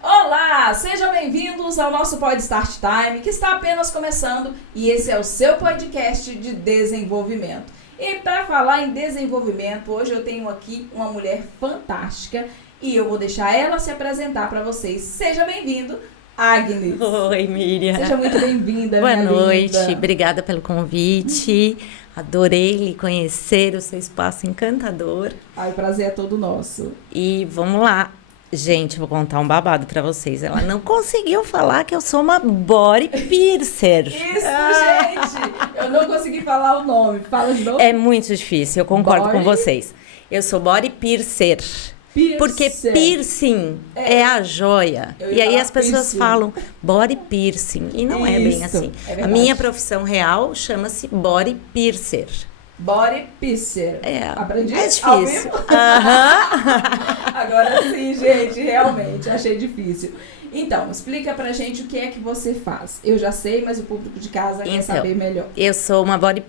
Olá, sejam bem-vindos ao nosso Pod Start Time, que está apenas começando, e esse é o seu podcast de desenvolvimento. E para falar em desenvolvimento, hoje eu tenho aqui uma mulher fantástica e eu vou deixar ela se apresentar para vocês. Seja bem-vindo, Agnes. Oi, Miriam. Seja muito bem-vinda, Boa minha noite, linda. Obrigada pelo convite. Adorei lhe conhecer, o seu espaço encantador. Ai, o prazer é todo nosso. E vamos lá. Gente, vou contar um babado pra vocês. Ela não conseguiu falar que eu sou uma body piercer. Isso, gente! Eu não consegui falar o nome. Fala de novo. É muito difícil, eu concordo com vocês. Eu sou body piercer. Piercer. Porque piercing é a joia. E aí as pessoas piercing. falam body piercing. E não é bem Isso, assim. é A verdade. minha profissão real chama-se body piercer. Body piercer. É, Aprendi é ao difícil. vivo? Aham. Agora sim, gente, realmente, achei difícil. Então, explica pra gente o que é que você faz. Eu já sei, mas o público de casa quer saber melhor.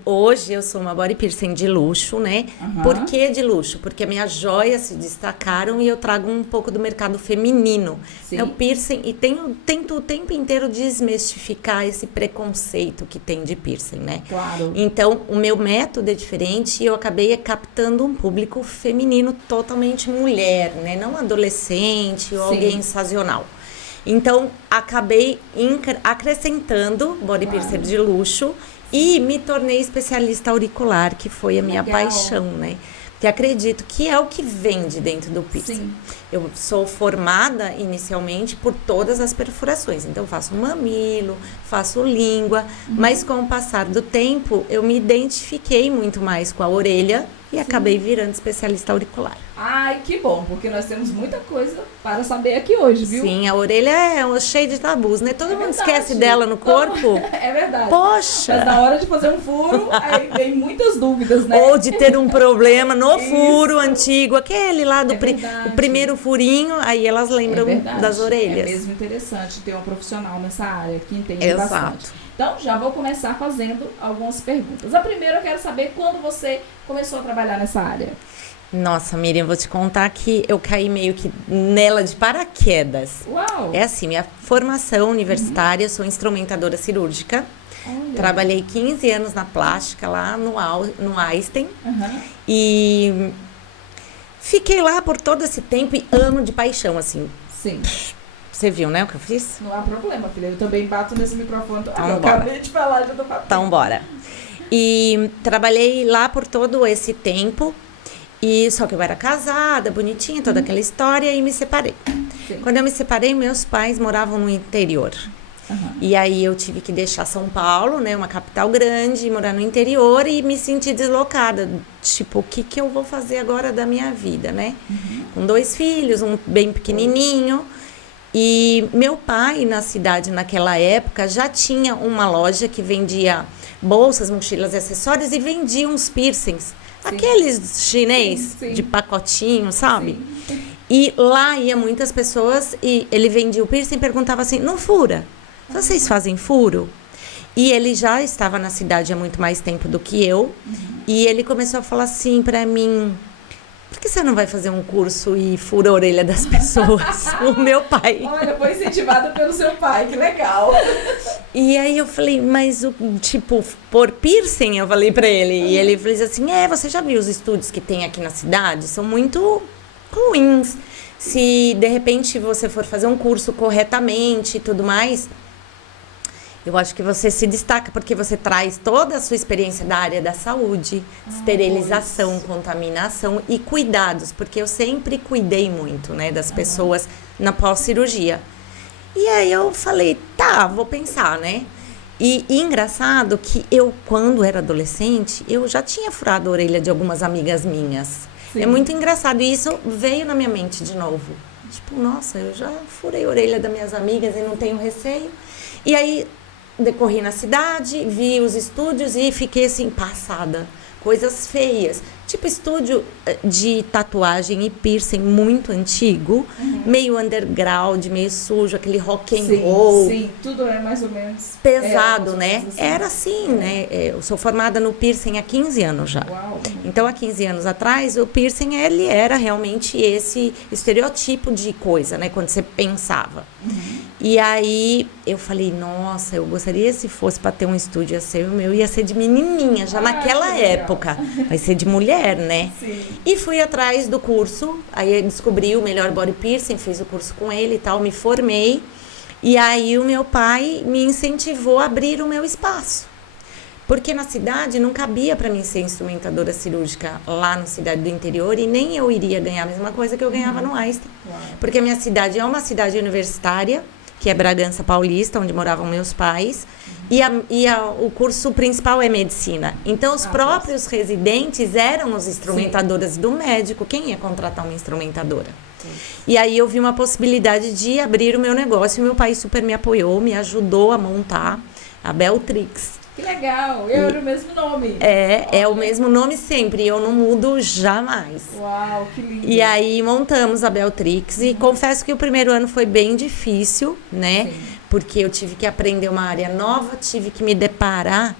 Hoje eu sou uma body piercing de luxo, né? Aham. Por que de luxo? Porque minhas joias se destacaram e eu trago um pouco do mercado feminino. Sim. É o piercing e tento o tempo inteiro desmistificar esse preconceito que tem de piercing, né? Claro. Então, o meu método é diferente e eu acabei captando um público feminino totalmente mulher, né? Não adolescente ou Sim. alguém sazonal. Então, acabei acrescentando body Claro. piercer de luxo e me tornei especialista auricular, que foi a minha Legal. paixão, né? Que acredito que é o que vende dentro do piercing. Sim. Eu sou formada inicialmente por todas as perfurações. Então, eu faço mamilo, faço língua, mas com o passar do tempo, eu me identifiquei muito mais com a orelha e acabei virando especialista auricular. Ai, que bom, porque nós temos muita coisa para saber aqui hoje, viu? Sim, a orelha é cheia de tabus, né? Todo mundo verdade. esquece dela no corpo. É verdade. Poxa! Mas na hora de fazer um furo, aí vem muitas dúvidas, né? Ou de ter um problema no Isso. furo antigo, aquele lá do É verdade. o primeiro furinho, aí elas lembram verdade. das orelhas. É mesmo interessante ter uma profissional nessa área que entende Exato. bastante. Então, já vou começar fazendo algumas perguntas. A primeira, eu quero saber quando você começou a trabalhar nessa área. Nossa, Miriam, vou te contar que eu caí meio que nela de paraquedas. Uau! É assim, minha formação universitária, eu sou instrumentadora cirúrgica. Olha. Trabalhei 15 anos na plástica lá no Einstein. Aham. E fiquei lá por todo esse tempo e amo de paixão, assim. Sim. Você viu, né, o que eu fiz? Não há problema, filha. Eu também bato nesse microfone. Então, eu bora. acabei de falar, já tô batendo. Então, bora. E trabalhei lá por todo esse tempo. E só que eu era casada, bonitinha, toda aquela história, e me separei. Sim. Quando eu me separei, meus pais moravam no interior. Aham. E aí eu tive que deixar São Paulo, né, uma capital grande, morar no interior e me sentir deslocada. Tipo, o que eu vou fazer agora da minha vida, né? Com 2 filhos, um bem pequenininho. E meu pai, na cidade, naquela época, já tinha uma loja que vendia bolsas, mochilas e acessórios e vendia uns piercings. Sim. Aqueles chinês Sim, sim. de pacotinho, sabe? Sim. E lá ia muitas pessoas e ele vendia o piercing e perguntava assim, não fura? Vocês fazem furo? E ele já estava na cidade há muito mais tempo do que eu. E ele começou a falar assim pra mim, por que você não vai fazer um curso e fura a orelha das pessoas? O meu pai. Olha, foi incentivada pelo seu pai, que legal. E aí eu falei, mas tipo, por piercing, eu falei pra ele. E ele falou assim, você já viu os estúdios que tem aqui na cidade? São muito ruins. Se de repente você for fazer um curso corretamente e tudo mais, eu acho que você se destaca porque você traz toda a sua experiência da área da saúde, esterilização, contaminação e cuidados, porque eu sempre cuidei muito, né, das pessoas na pós-cirurgia. E aí eu falei, tá, vou pensar, né? E engraçado que eu, quando era adolescente, eu já tinha furado a orelha de algumas amigas minhas. Sim. É muito engraçado e isso veio na minha mente de novo. Tipo, nossa, eu já furei a orelha das minhas amigas e não tenho receio. E aí decorri na cidade, vi os estúdios e fiquei assim, passada. Coisas feias. tipo estúdio de tatuagem e piercing muito antigo, meio underground, meio sujo, aquele rock and roll. Sim, tudo é mais ou menos pesado, né? Assim. Era assim, né? Eu sou formada no piercing há 15 anos já. Uau. Então, há 15 anos atrás, o piercing, ele era realmente esse estereotipo de coisa, né? Quando você pensava. E aí, eu falei, nossa, eu gostaria se fosse para ter um estúdio, ia ser o meu, ia ser de menininha, já naquela época. Vai ser de mulher, né? Sim. E fui atrás do curso, aí eu descobri o Melhor Body Piercing, fiz o curso com ele e tal, me formei. E aí, o meu pai me incentivou a abrir o meu espaço. Porque na cidade não cabia para mim ser instrumentadora cirúrgica lá na cidade do interior e nem eu iria ganhar a mesma coisa que eu ganhava no Einstein. Porque a minha cidade é uma cidade universitária, que é Bragança Paulista, onde moravam meus pais, o curso principal é medicina. Então, os próprios residentes eram os instrumentadoras do médico. Quem ia contratar uma instrumentadora? E aí eu vi uma possibilidade de abrir o meu negócio e meu pai super me apoiou, me ajudou a montar a Beltrix. Que legal, eu era o mesmo nome. É o mesmo nome sempre, eu não mudo jamais. Uau, que lindo. E aí montamos a Beltrix e confesso que o primeiro ano foi bem difícil, né? Sim. Porque eu tive que aprender uma área nova, tive que me deparar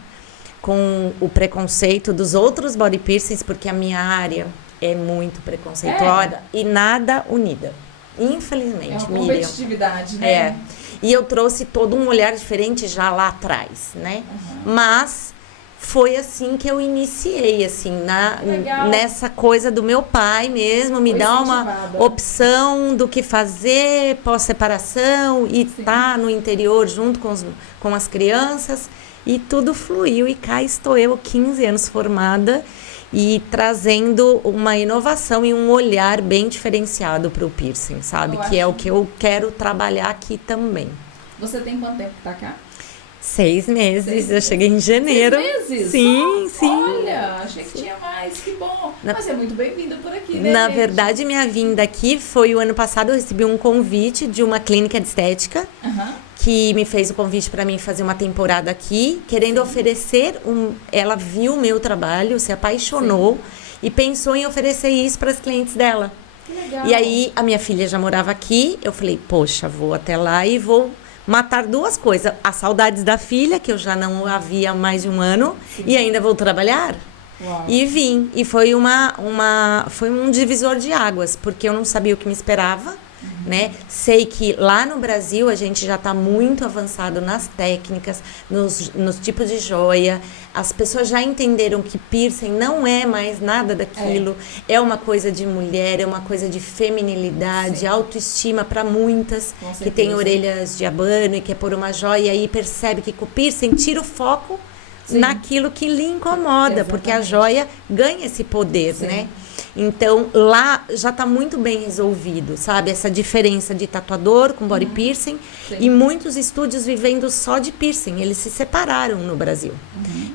com o preconceito dos outros body piercings, porque a minha área é muito preconceituosa e nada unida. Infelizmente, É uma Miriam. competitividade, né? É. E eu trouxe todo um olhar diferente já lá atrás, né? Mas foi assim que eu iniciei, assim, nessa coisa do meu pai mesmo, me dar uma opção do que fazer pós-separação e estar no interior junto com as crianças. E tudo fluiu e cá estou eu, 15 anos formada e trazendo uma inovação e um olhar bem diferenciado para o piercing, sabe? Que é o que eu quero trabalhar aqui também. Você tem quanto tempo que tá cá? 6 meses. Eu cheguei em janeiro. 6 meses? Sim, sim. Olha, achei que tinha mais, que bom. Mas é muito bem-vindo por aqui, né, Na gente? verdade, minha vinda aqui foi o ano passado, eu recebi um convite de uma clínica de estética. Que me fez o convite para mim fazer uma temporada aqui, querendo oferecer ela viu o meu trabalho, se apaixonou e pensou em oferecer isso para as clientes dela. Que legal. E aí a minha filha já morava aqui, eu falei, poxa, vou até lá e vou matar duas coisas, as saudades da filha, que eu já não havia há mais de um ano, e ainda vou trabalhar. Uau. E vim, e foi foi um divisor de águas, porque eu não sabia o que me esperava. Né? Sei que lá no Brasil a gente já está muito avançado nas técnicas, nos tipos de joia. As pessoas já entenderam que piercing não é mais nada daquilo. É uma coisa de mulher, é uma coisa de feminilidade, autoestima para muitas que têm orelhas de abano e quer pôr uma joia e percebe que com o piercing tira o foco naquilo que lhe incomoda, porque a joia ganha esse poder, né? Então, lá já está muito bem resolvido, sabe? Essa diferença de tatuador com body piercing. E muitos estúdios vivendo só de piercing. Eles se separaram no Brasil.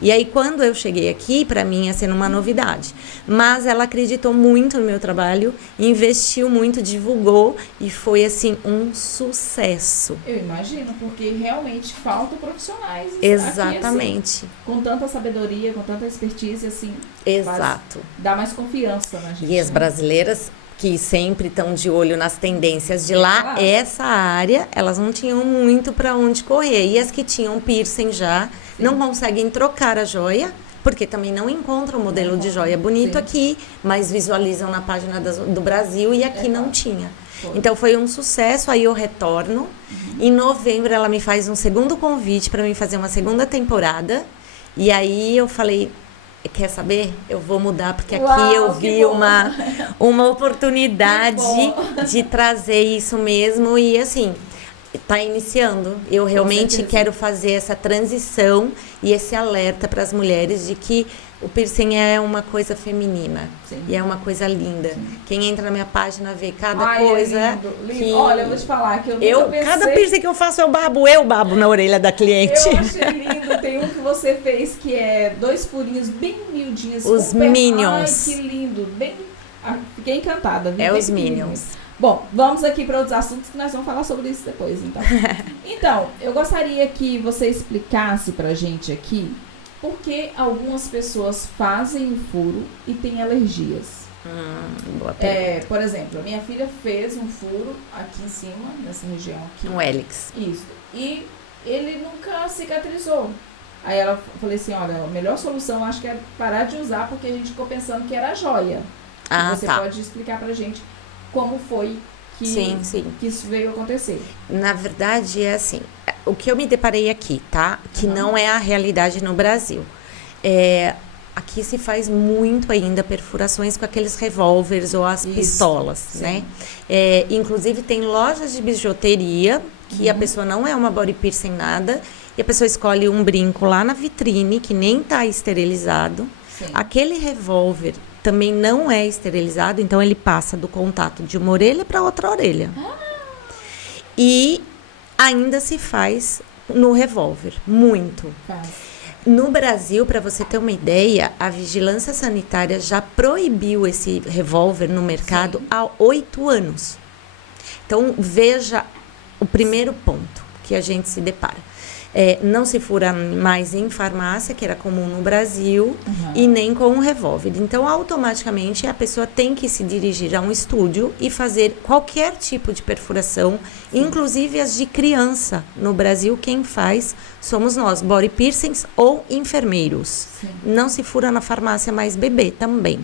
E aí, quando eu cheguei aqui, para mim ia sendo uma novidade. Mas ela acreditou muito no meu trabalho, investiu muito, divulgou. E foi, assim, um sucesso. Eu imagino, porque realmente faltam profissionais. Exatamente. Aqui, assim, com tanta sabedoria, com tanta expertise, assim. Exato. Dá mais confiança na gente. E as brasileiras que sempre estão de olho nas tendências de lá, essa área, elas não tinham muito para onde correr. E as que tinham piercing já não conseguem trocar a joia, porque também não encontram o modelo de joia bonito aqui, mas visualizam na página do Brasil e aqui não tinha. Então foi um sucesso, aí eu retorno. Em novembro ela me faz um segundo convite para mim fazer uma segunda temporada. E aí eu falei, quer saber? Eu vou mudar, porque aqui eu vi uma oportunidade de trazer isso mesmo e assim, tá iniciando. Eu realmente quero fazer essa transição e esse alerta para as mulheres de que o piercing é uma coisa feminina e é uma coisa linda. Quem entra na minha página vê cada coisa. É lindo, lindo. Que olha, eu vou te falar que eu nunca pensei... Cada piercing que eu faço eu babo na orelha da cliente. Eu achei lindo. Tem um que você fez que é 2 furinhos bem miudinhos. Os Minions. Ai, que lindo. Bem... Fiquei encantada. Viu? É bem os Minions. Bom, vamos aqui para outros assuntos que nós vamos falar sobre isso depois, então. Então, eu gostaria que você explicasse pra gente aqui Por que algumas pessoas fazem o furo e têm alergias? Boa pergunta. Por exemplo, a minha filha fez um furo aqui em cima, nessa região aqui. Um hélix. Isso. E ele nunca cicatrizou. Aí ela falou assim, olha, a melhor solução acho que é parar de usar, porque a gente ficou pensando que era joia. Ah, Você tá. pode explicar pra gente como foi que, Sim. que isso veio acontecer. Na verdade, é assim, o que eu me deparei aqui, tá? Que não é a realidade no Brasil. Aqui se faz muito ainda perfurações com aqueles revólveres ou as pistolas, sim. né? Inclusive, tem lojas de bijuteria que a pessoa não é uma body piercing nada, e a pessoa escolhe um brinco lá na vitrine, que nem tá esterilizado. Sim. Aquele revólver também não é esterilizado, então ele passa do contato de uma orelha para outra orelha. E ainda se faz no revólver, muito. Faz. No Brasil, para você ter uma ideia, a Vigilância Sanitária já proibiu esse revólver no mercado há 8 anos. Então, veja o primeiro ponto que a gente se depara. Não se fura mais em farmácia, que era comum no Brasil, e nem com um revólver. Então, automaticamente, a pessoa tem que se dirigir a um estúdio e fazer qualquer tipo de perfuração, inclusive as de criança. No Brasil, quem faz somos nós, body piercings ou enfermeiros. Sim. Não se fura na farmácia, mas bebê também.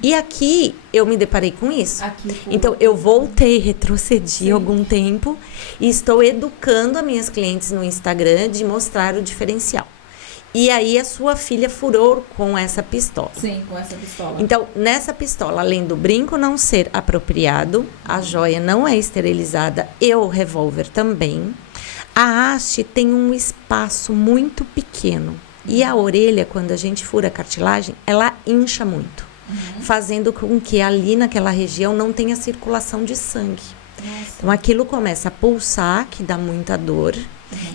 E aqui eu me deparei com isso. Então eu voltei, retrocedi algum tempo e estou educando as minhas clientes no Instagram de mostrar o diferencial. E aí a sua filha furou com essa pistola. Sim, com essa pistola. Então, nessa pistola, além do brinco não ser apropriado, a joia não é esterilizada e o revólver também, a haste tem um espaço muito pequeno. E a orelha, quando a gente fura a cartilagem, ela incha muito. Fazendo com que ali naquela região não tenha circulação de sangue. Nossa. Então aquilo começa a pulsar, que dá muita dor,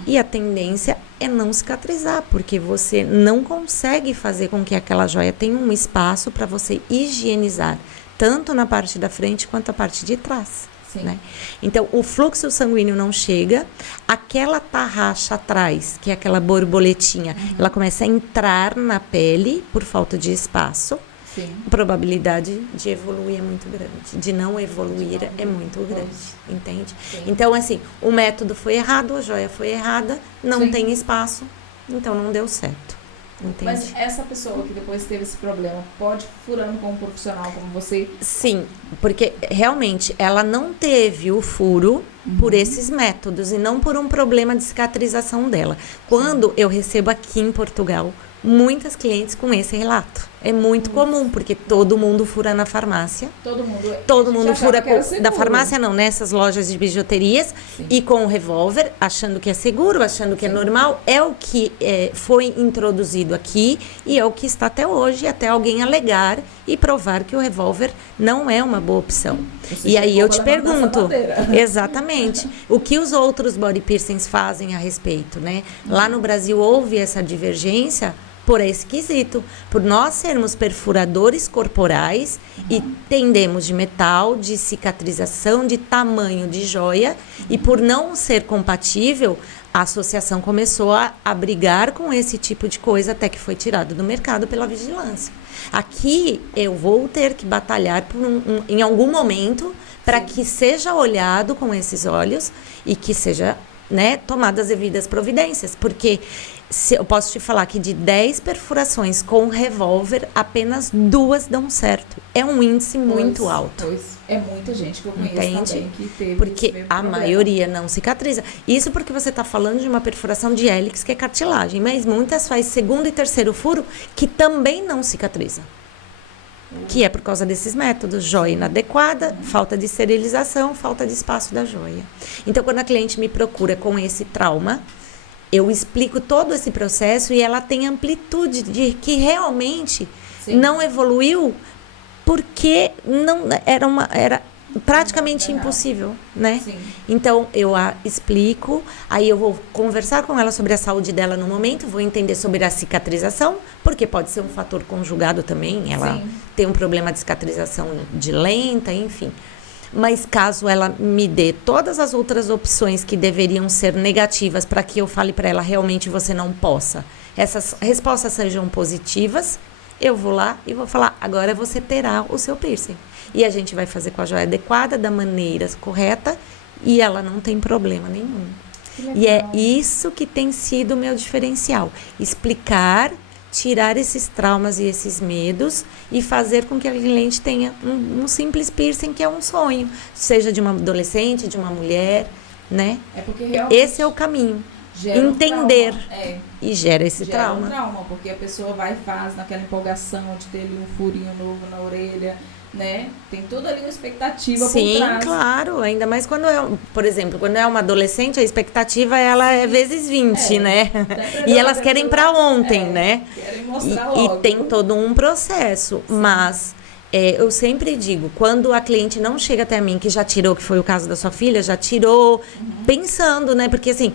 e a tendência é não cicatrizar, porque você não consegue fazer com que aquela joia tenha um espaço para você higienizar, tanto na parte da frente quanto a parte de trás. Né? Então, o fluxo sanguíneo não chega, aquela tarraxa atrás, que é aquela borboletinha, ela começa a entrar na pele por falta de espaço. Sim. A probabilidade de evoluir é muito grande, de não evoluir é muito grande, entende? Sim. Então, assim, o método foi errado, a joia foi errada, não tem espaço, então não deu certo, entende? Mas essa pessoa que depois teve esse problema pode furando com um profissional como você? Sim, porque realmente ela não teve o furo por esses métodos e não por um problema de cicatrização dela. Quando eu recebo aqui em Portugal muitas clientes com esse relato. É muito comum, porque todo mundo fura na farmácia. Todo mundo fura da farmácia, não, nessas lojas de bijuterias. Sim. E com o revólver, achando que é seguro, achando que é normal. É o que foi introduzido aqui e é o que está até hoje, até alguém alegar e provar que o revólver não é uma boa opção. E aí eu te pergunto, exatamente, o que os outros body piercings fazem a respeito, né? Lá no Brasil houve essa divergência por esse quesito, por nós sermos perfuradores corporais e tendemos de metal, de cicatrização, de tamanho de joia, e por não ser compatível, a associação começou a brigar com esse tipo de coisa até que foi tirado do mercado pela vigilância. Aqui eu vou ter que batalhar por em algum momento para que seja olhado com esses olhos e que seja, né, tomadas as devidas providências, porque eu posso te falar que de 10 perfurações com revólver, apenas 2 dão certo. É um índice muito alto. Pois é muita gente que eu conheço também que teve porque esse mesmo a problema. maioria não cicatriza. Isso porque você está falando de uma perfuração de hélix, que é cartilagem, mas muitas faz segundo e terceiro furo que também não cicatriza. Que é por causa desses métodos, joia inadequada, falta de esterilização, falta de espaço da joia. Então, quando a cliente me procura com esse trauma, eu explico todo esse processo e ela tem amplitude de que realmente não evoluiu porque não era praticamente impossível, né? Sim. Então, eu a explico, aí eu vou conversar com ela sobre a saúde dela no momento, vou entender sobre a cicatrização, porque pode ser um fator conjugado também, ela tem um problema de cicatrização de lenta, enfim. Mas caso ela me dê todas as outras opções que deveriam ser negativas para que eu fale para ela realmente você não possa, essas respostas sejam positivas, eu vou lá e vou falar, agora você terá o seu piercing. E a gente vai fazer com a joia adequada, da maneira correta, e ela não tem problema nenhum. E é isso que tem sido o meu diferencial. Explicar, tirar esses traumas e esses medos e fazer com que a cliente tenha um simples piercing que é um sonho. Seja de uma adolescente, de uma mulher, né? É porque realmente esse é o caminho. Entender. E gera esse trauma. Um trauma, porque a pessoa vai e faz naquela empolgação de ter ali um furinho novo na orelha, né? Tem toda ali uma expectativa por trás. Sim, claro. Ainda mais quando por exemplo, quando é uma adolescente, a expectativa ela é vezes 20, né? E elas querem para ontem, né? Querem mostrar logo. E tem todo um processo. Sim. Mas eu sempre digo, quando a cliente não chega até mim, que já tirou, que foi o caso da sua filha, já tirou, pensando, né? Porque assim,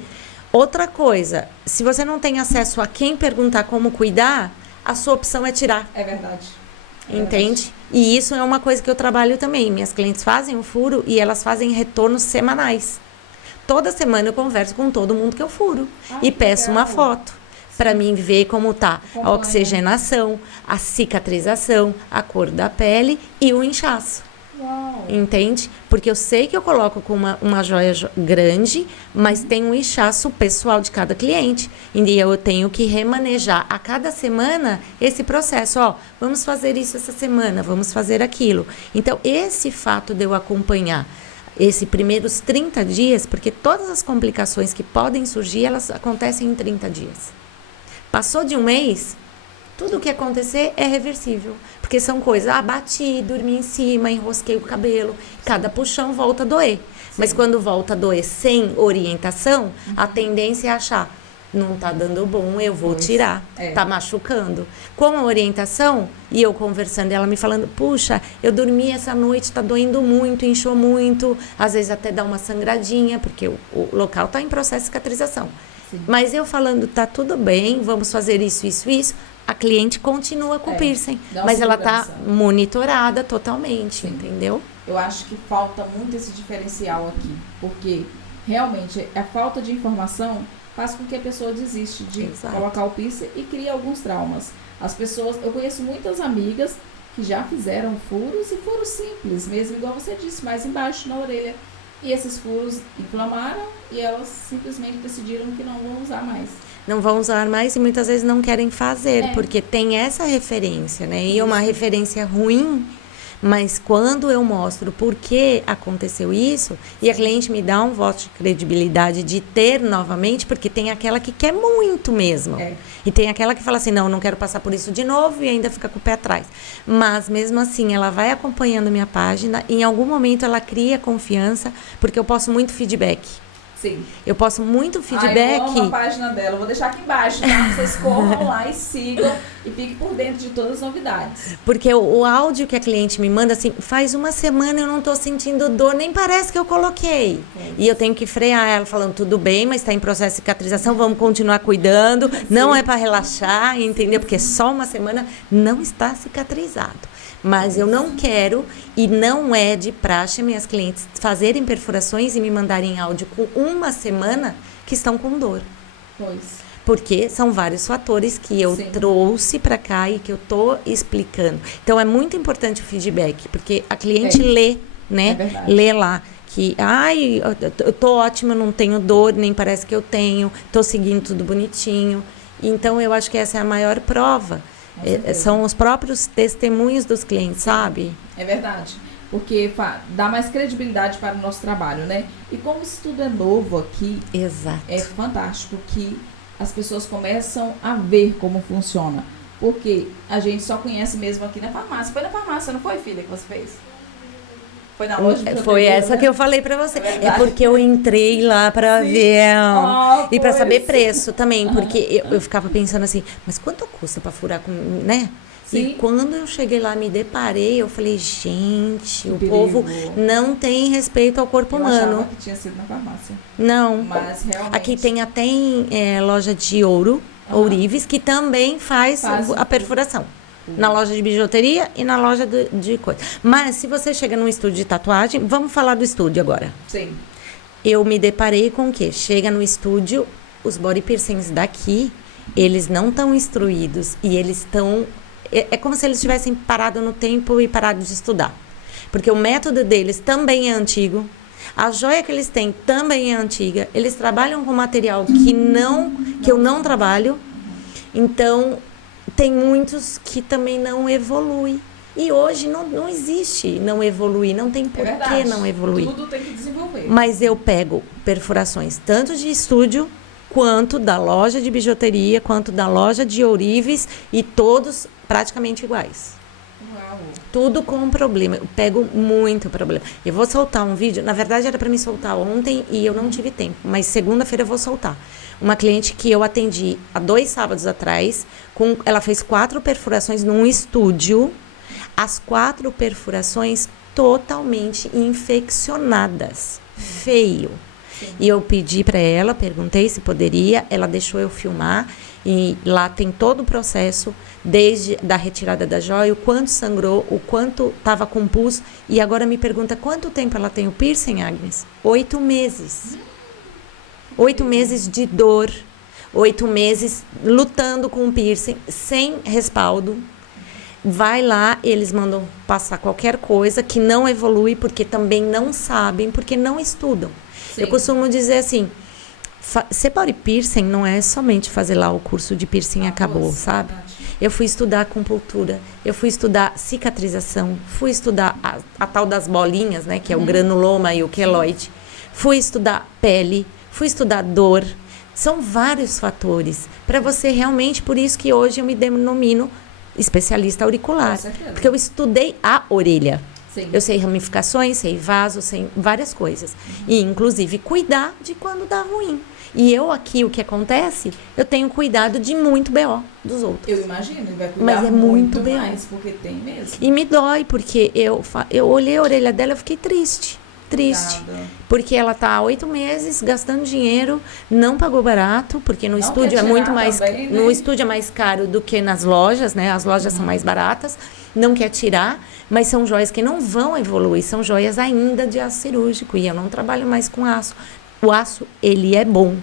outra coisa, se você não tem acesso a quem perguntar como cuidar, a sua opção é tirar. É verdade. Entende? E isso é uma coisa que eu trabalho também. Minhas clientes fazem o furo e elas fazem retornos semanais. Toda semana eu converso com todo mundo que eu furo. E peço uma foto para mim ver como tá a oxigenação, a cicatrização, a cor da pele e o inchaço. Uau. Entende? Porque eu sei que eu coloco com uma joia grande, mas tem um inchaço pessoal de cada cliente. E eu tenho que remanejar a cada semana esse processo. Ó, vamos fazer isso essa semana, vamos fazer aquilo. Então, esse fato de eu acompanhar esses primeiros 30 dias, porque todas as complicações que podem surgir, elas acontecem em 30 dias. Passou de um mês, tudo o que acontecer é reversível. Porque são coisas, bati, dormi em cima, enrosquei o cabelo. Cada puxão volta a doer. Sim. Mas quando volta a doer sem orientação, a tendência é achar, não tá dando bom, eu vou tirar. Tá machucando. Com a orientação, e eu conversando, ela me falando, puxa, eu dormi essa noite, tá doendo muito, inchou muito. Às vezes até dá uma sangradinha, porque o local tá em processo de cicatrização. Sim. Mas eu falando, tá tudo bem, vamos fazer isso, isso, isso. A cliente continua com o piercing, mas ela tá monitorada totalmente, entendeu? Eu acho que falta muito esse diferencial aqui, porque realmente a falta de informação faz com que a pessoa desiste de colocar o piercing e cria alguns traumas. As pessoas, eu conheço muitas amigas que já fizeram furos e furos simples, mesmo igual você disse, mais embaixo na orelha. E esses furos inflamaram e elas simplesmente decidiram que não vão usar mais. Não vão usar mais e muitas vezes não querem fazer, porque tem essa referência, né? E é uma referência ruim, mas quando eu mostro por que aconteceu isso, e a cliente me dá um voto de credibilidade de ter novamente, porque tem aquela que quer muito mesmo. E tem aquela que fala assim, não quero passar por isso de novo e ainda fica com o pé atrás. Mas mesmo assim, ela vai acompanhando minha página e em algum momento ela cria confiança, porque eu posto muito feedback. Sim. Eu posto muito feedback. Eu amo a página dela. Eu vou deixar aqui embaixo, tá? Vocês corram lá e sigam e fiquem por dentro de todas as novidades. Porque o áudio que a cliente me manda, assim, faz uma semana eu não tô sentindo dor, nem parece que eu coloquei. E eu tenho que frear ela falando, tudo bem, mas tá em processo de cicatrização, vamos continuar cuidando. Não é para relaxar, entendeu? Porque só uma semana não está cicatrizado. Mas eu não quero, e não é de praxe minhas clientes fazerem perfurações e me mandarem áudio com uma semana que estão com dor. Pois. Porque são vários fatores que eu trouxe para cá e que eu tô explicando. Então, é muito importante o feedback, porque a cliente lê, né? Lê lá. Que, eu tô ótima, não tenho dor, nem parece que eu tenho, tô seguindo tudo bonitinho. Então, eu acho que essa é a maior prova. São os próprios testemunhos dos clientes, sabe? É verdade, porque dá mais credibilidade para o nosso trabalho, né? E como isso tudo é novo aqui, é fantástico que as pessoas começam a ver como funciona. Porque a gente só conhece mesmo aqui na farmácia. Foi na farmácia, não foi, filha, que você fez? Foi na loja de Foi essa que eu falei pra você. É porque eu entrei lá pra ver e pra saber preço também. Porque eu ficava pensando assim, mas quanto custa pra furar com, né? Sim. E quando eu cheguei lá, me deparei, eu falei, gente, o povo não tem respeito ao corpo humano. Eu achava que tinha sido na farmácia. Não. Mas realmente. Aqui tem até loja de ouro, ourives, que também faz a perfuração. Na loja de bijuteria e na loja de coisa. Mas se você chega num estúdio de tatuagem, vamos falar do estúdio agora. Sim. Eu me deparei com o quê? Chega no estúdio, os body piercings daqui, eles não estão instruídos e eles estão... É como se eles tivessem parado no tempo e parado de estudar. Porque o método deles também é antigo. A joia que eles têm também é antiga. Eles trabalham com material que eu não trabalho. Então, tem muitos que também não evoluem. E hoje não existe não evoluir. Não tem por que não evoluir. Tudo tem que desenvolver. Mas eu pego perfurações tanto de estúdio, quanto da loja de bijuteria, quanto da loja de ourives. E todos praticamente iguais. Uau. Tudo com problema. Eu pego muito problema. Eu vou soltar um vídeo. Na verdade, era para me soltar ontem e eu não tive tempo. Mas segunda-feira eu vou soltar. Uma cliente que eu atendi há 2 sábados atrás. Ela fez 4 perfurações num estúdio. As 4 perfurações totalmente infeccionadas. Feio. Sim. E eu pedi para ela, perguntei se poderia. Ela deixou eu filmar. E lá tem todo o processo, desde da retirada da joia, o quanto sangrou, o quanto estava com pus. E agora me pergunta quanto tempo ela tem o piercing, Agnes? 8 meses. 8 meses de dor. 8 meses lutando com o piercing, sem respaldo. Vai lá, eles mandam passar qualquer coisa que não evolui, porque também não sabem, porque não estudam. Sim. Eu costumo dizer assim... Ser body piercing não é somente fazer lá o curso de piercing e acabou, sabe? Eu fui estudar acupuntura, eu fui estudar cicatrização, fui estudar a tal das bolinhas, né? Que é o granuloma e o queloide. Fui estudar pele, fui estudar dor. São vários fatores para você realmente, por isso que hoje eu me denomino especialista auricular. Porque eu estudei a orelha. Sim. Eu sei ramificações, sei vasos, sei várias coisas. E, inclusive, cuidar de quando dá ruim. E eu aqui, o que acontece, eu tenho cuidado de muito BO dos outros. Eu imagino, ele vai cuidar mas é muito BO. Mais, porque tem mesmo. E me dói, porque eu olhei a orelha dela e fiquei triste. Porque ela tá há 8 meses gastando dinheiro, não pagou barato, porque no estúdio é muito mais também, né? No estúdio é mais caro do que nas lojas, né? As lojas são mais baratas, não quer tirar, mas são joias que não vão evoluir, são joias ainda de aço cirúrgico, e eu não trabalho mais com aço. O aço, ele é bom,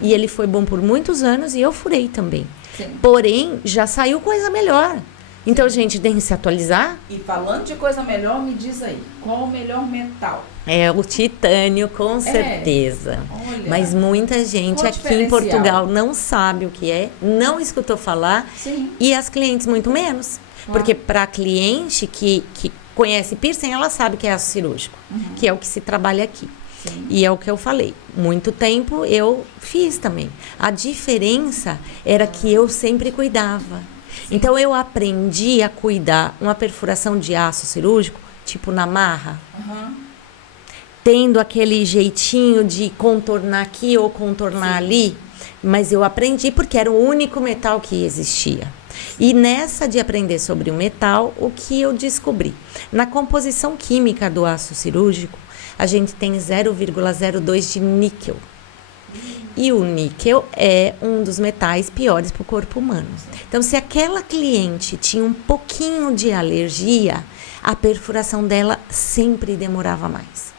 e ele foi bom por muitos anos, e eu furei também. Sim. Porém, já saiu coisa melhor. Então, gente, tem que se atualizar. E falando de coisa melhor, me diz aí, qual o melhor metal? É o titânio, com certeza. Olha, mas muita gente aqui em Portugal não sabe o que é, não escutou falar. Sim. E as clientes muito menos. Porque para a cliente que conhece piercing, ela sabe que é aço cirúrgico, que é o que se trabalha aqui. Sim. E é o que eu falei. Muito tempo eu fiz também. A diferença era que eu sempre cuidava. Sim. Então, eu aprendi a cuidar uma perfuração de aço cirúrgico, tipo na marra, tendo aquele jeitinho de contornar aqui ou contornar ali, mas eu aprendi porque era o único metal que existia. E nessa de aprender sobre o metal, o que eu descobri? Na composição química do aço cirúrgico, a gente tem 0,02 de níquel. E o níquel é um dos metais piores para o corpo humano. Então, se aquela cliente tinha um pouquinho de alergia, a perfuração dela sempre demorava mais.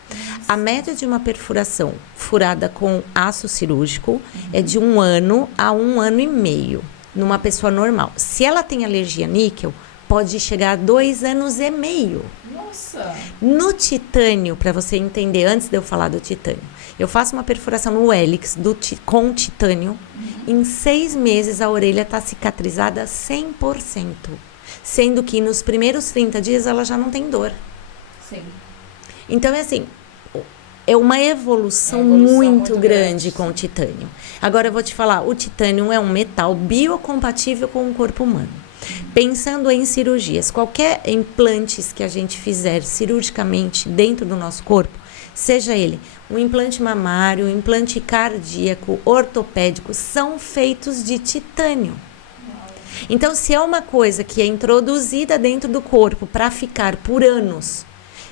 A média de uma perfuração furada com aço cirúrgico é de 1 ano a 1 ano e meio, numa pessoa normal. Se ela tem alergia a níquel, pode chegar a 2 anos e meio. Nossa! No titânio, para você entender, antes de eu falar do titânio, eu faço uma perfuração no hélix com titânio. Em 6 meses, a orelha está cicatrizada 100%. Sendo que nos primeiros 30 dias, ela já não tem dor. Sim. Então, é assim, é uma evolução muito grande com o titânio. Agora, eu vou te falar, o titânio é um metal biocompatível com o corpo humano. Pensando em cirurgias, qualquer implantes que a gente fizer cirurgicamente dentro do nosso corpo, seja ele um implante mamário, um implante cardíaco, ortopédico, são feitos de titânio. Então, se é uma coisa que é introduzida dentro do corpo para ficar por anos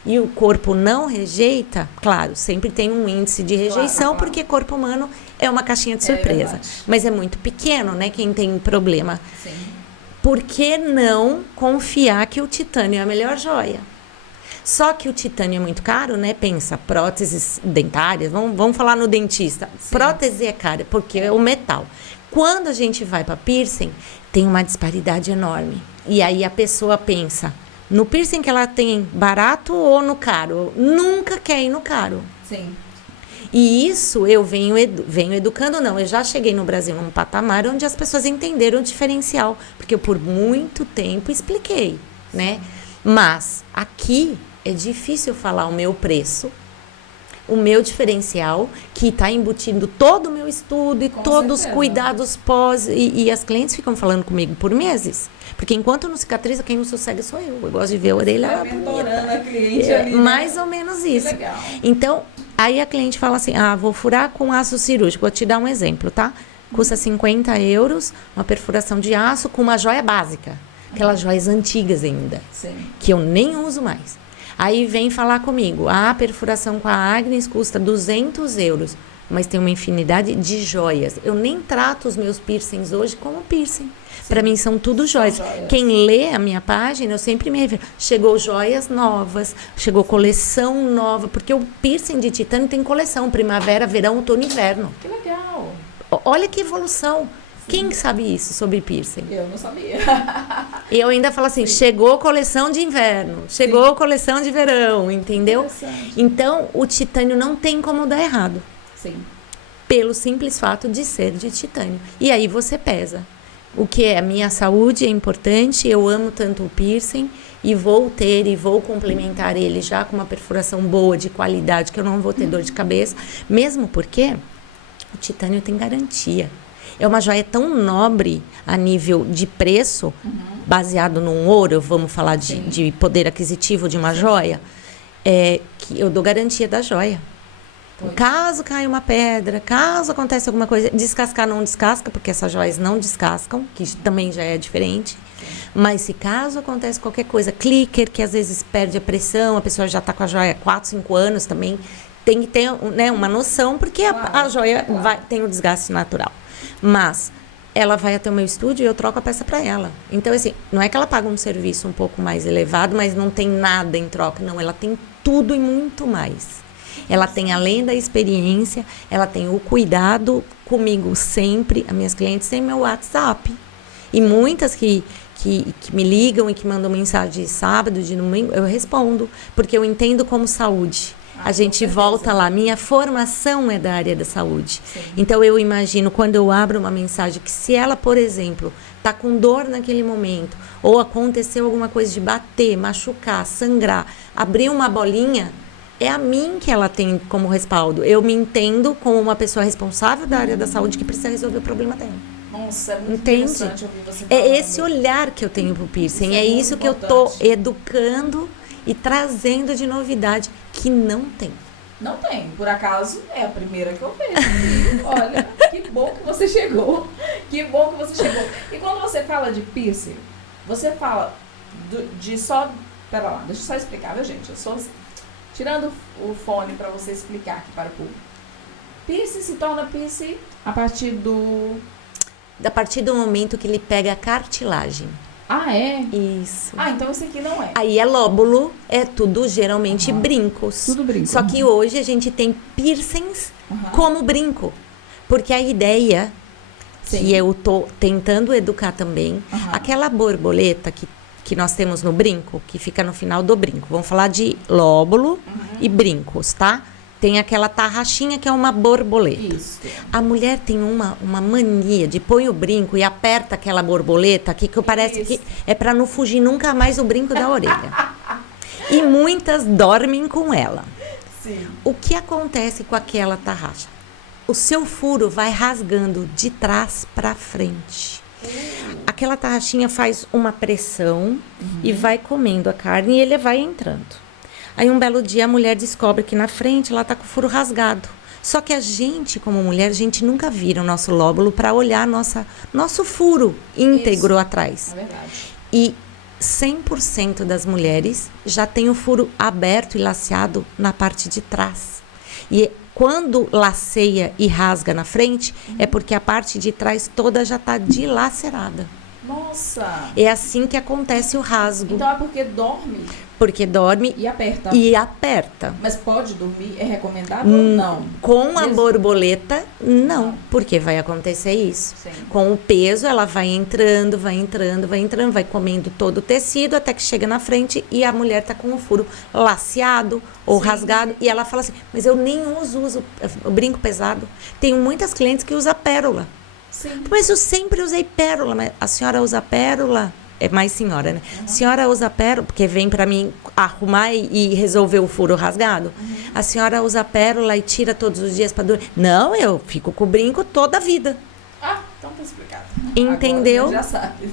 e o corpo não rejeita, claro, sempre tem um índice de rejeição, claro. Porque corpo humano é uma caixinha de surpresa. Mas é muito pequeno, né? Quem tem problema. Sim. Por que não confiar que o titânio é a melhor joia? Só que o titânio é muito caro, né? Pensa, próteses dentárias, vamos falar no dentista. Sim. Prótese é cara, porque é o metal. Quando a gente vai para piercing, tem uma disparidade enorme. E aí a pessoa pensa, no piercing que ela tem barato ou no caro? Nunca quer ir no caro. Sim. E isso eu venho educando, não. Eu já cheguei no Brasil num patamar onde as pessoas entenderam o diferencial. Porque eu por muito tempo expliquei, né? Mas aqui é difícil falar o meu preço, o meu diferencial, que está embutindo todo o meu estudo e todos os cuidados pós. E as clientes ficam falando comigo por meses. Porque enquanto não cicatriza, quem não sossega sou eu. Eu gosto de ver a orelha bonita. A cliente ali, né? Mais ou menos isso. Legal. Então, aí a cliente fala assim, vou furar com aço cirúrgico. Vou te dar um exemplo, tá? Custa 50 euros, uma perfuração de aço com uma joia básica. Aquelas joias antigas ainda. Sim. Que eu nem uso mais. Aí vem falar comigo, a perfuração com a Agnes custa 200 euros, mas tem uma infinidade de joias. Eu nem trato os meus piercings hoje como piercing. Para mim são tudo joias. Quem lê a minha página, eu sempre me refiro. Chegou joias novas, chegou coleção nova, porque o piercing de titânio tem coleção, primavera, verão, outono e inverno. Que legal! Olha que evolução. Quem sabe isso sobre piercing? Eu não sabia. E eu ainda falo assim, chegou coleção de inverno, chegou coleção de verão, entendeu? Então, o titânio não tem como dar errado. Sim. Pelo simples fato de ser de titânio. E aí você pesa. O que é? A minha saúde é importante, eu amo tanto o piercing e vou ter e vou complementar ele já com uma perfuração boa, de qualidade, que eu não vou ter dor de cabeça. Mesmo porque o titânio tem garantia. É uma joia tão nobre a nível de preço, baseado num ouro, vamos falar de poder aquisitivo de uma joia, que eu dou garantia da joia. Então, caso caia uma pedra, caso aconteça alguma coisa, descascar não descasca, porque essas joias não descascam, que também já é diferente. Mas se caso acontece qualquer coisa, clicker, que às vezes perde a pressão, a pessoa já está com a joia há 4, 5 anos também, tem que ter, né, uma noção, porque a joia tem o desgaste natural. Mas ela vai até o meu estúdio e eu troco a peça para ela. Então, assim, não é que ela paga um serviço um pouco mais elevado, mas não tem nada em troca. Não, ela tem tudo e muito mais. Ela tem, além da experiência, ela tem o cuidado comigo sempre. As minhas clientes têm meu WhatsApp. E muitas que me ligam e que mandam mensagem de sábado, de domingo, eu respondo. Porque eu entendo como saúde. A gente volta lá. Minha formação é da área da saúde. Sim. Então, eu imagino, quando eu abro uma mensagem, que se ela, por exemplo, está com dor naquele momento, ou aconteceu alguma coisa de bater, machucar, sangrar, abrir uma bolinha, é a mim que ela tem como respaldo. Eu me entendo como uma pessoa responsável da área da saúde que precisa resolver o problema dela. Nossa, é muito interessante ouvir você falando. É esse olhar que eu tenho pro piercing. É isso que eu tô educando e trazendo de novidade, que não tem. Não tem. Por acaso, é a primeira que eu vejo. Olha, que bom que você chegou. Que bom que você chegou. E quando você fala de piercing, você fala de só... Pera lá, deixa eu só explicar, viu, gente? Eu sou assim. Tirando o fone para você explicar aqui para o público. Piercing se torna piercing a partir do momento que ele pega a cartilagem. Ah, é? Isso. Então esse aqui não é. Aí é lóbulo, é tudo geralmente brincos. Tudo brinco. Só que hoje a gente tem piercings como brinco. Porque a ideia, que eu tô tentando educar também, aquela borboleta que nós temos no brinco, que fica no final do brinco. Vamos falar de lóbulo e brincos, tá? Tem aquela tarraxinha que é uma borboleta. Isso. A mulher tem uma mania de põe o brinco e aperta aquela borboleta que parece que é para não fugir nunca mais o brinco da orelha. E muitas dormem com ela. Sim. O que acontece com aquela tarraxa? O seu furo vai rasgando de trás para frente. Aquela tarraxinha faz uma pressão e vai comendo a carne e ele vai entrando. Aí um belo dia a mulher descobre que na frente ela tá com o furo rasgado. Só que a gente, como mulher, a gente nunca vira o nosso lóbulo para olhar nosso furo íntegro atrás. É verdade. E 100% das mulheres já tem o furo aberto e laceado na parte de trás. E quando laceia e rasga na frente, é porque a parte de trás toda já tá dilacerada. Nossa! É assim que acontece o rasgo. Então é porque dorme Porque dorme e aperta. e aperta. Mas pode dormir? É recomendado ou não? Com a Mesmo? borboleta, não. Não. Porque vai acontecer isso. Sim. Com o peso, ela vai entrando, vai comendo todo o tecido até que chega na frente e a mulher tá com o furo laceado ou Sim. rasgado. E ela fala assim, mas eu nem uso o brinco pesado. Tenho muitas clientes que usam pérola. Sim. Mas eu sempre usei pérola. Mas a senhora usa pérola? É mais senhora, né? A senhora usa pérola, porque vem pra mim arrumar e resolver o furo rasgado. A senhora usa pérola e tira todos os dias pra dormir? Não, eu fico com o brinco toda a vida. Ah, então tá explicado. Entendeu? Agora já sabe.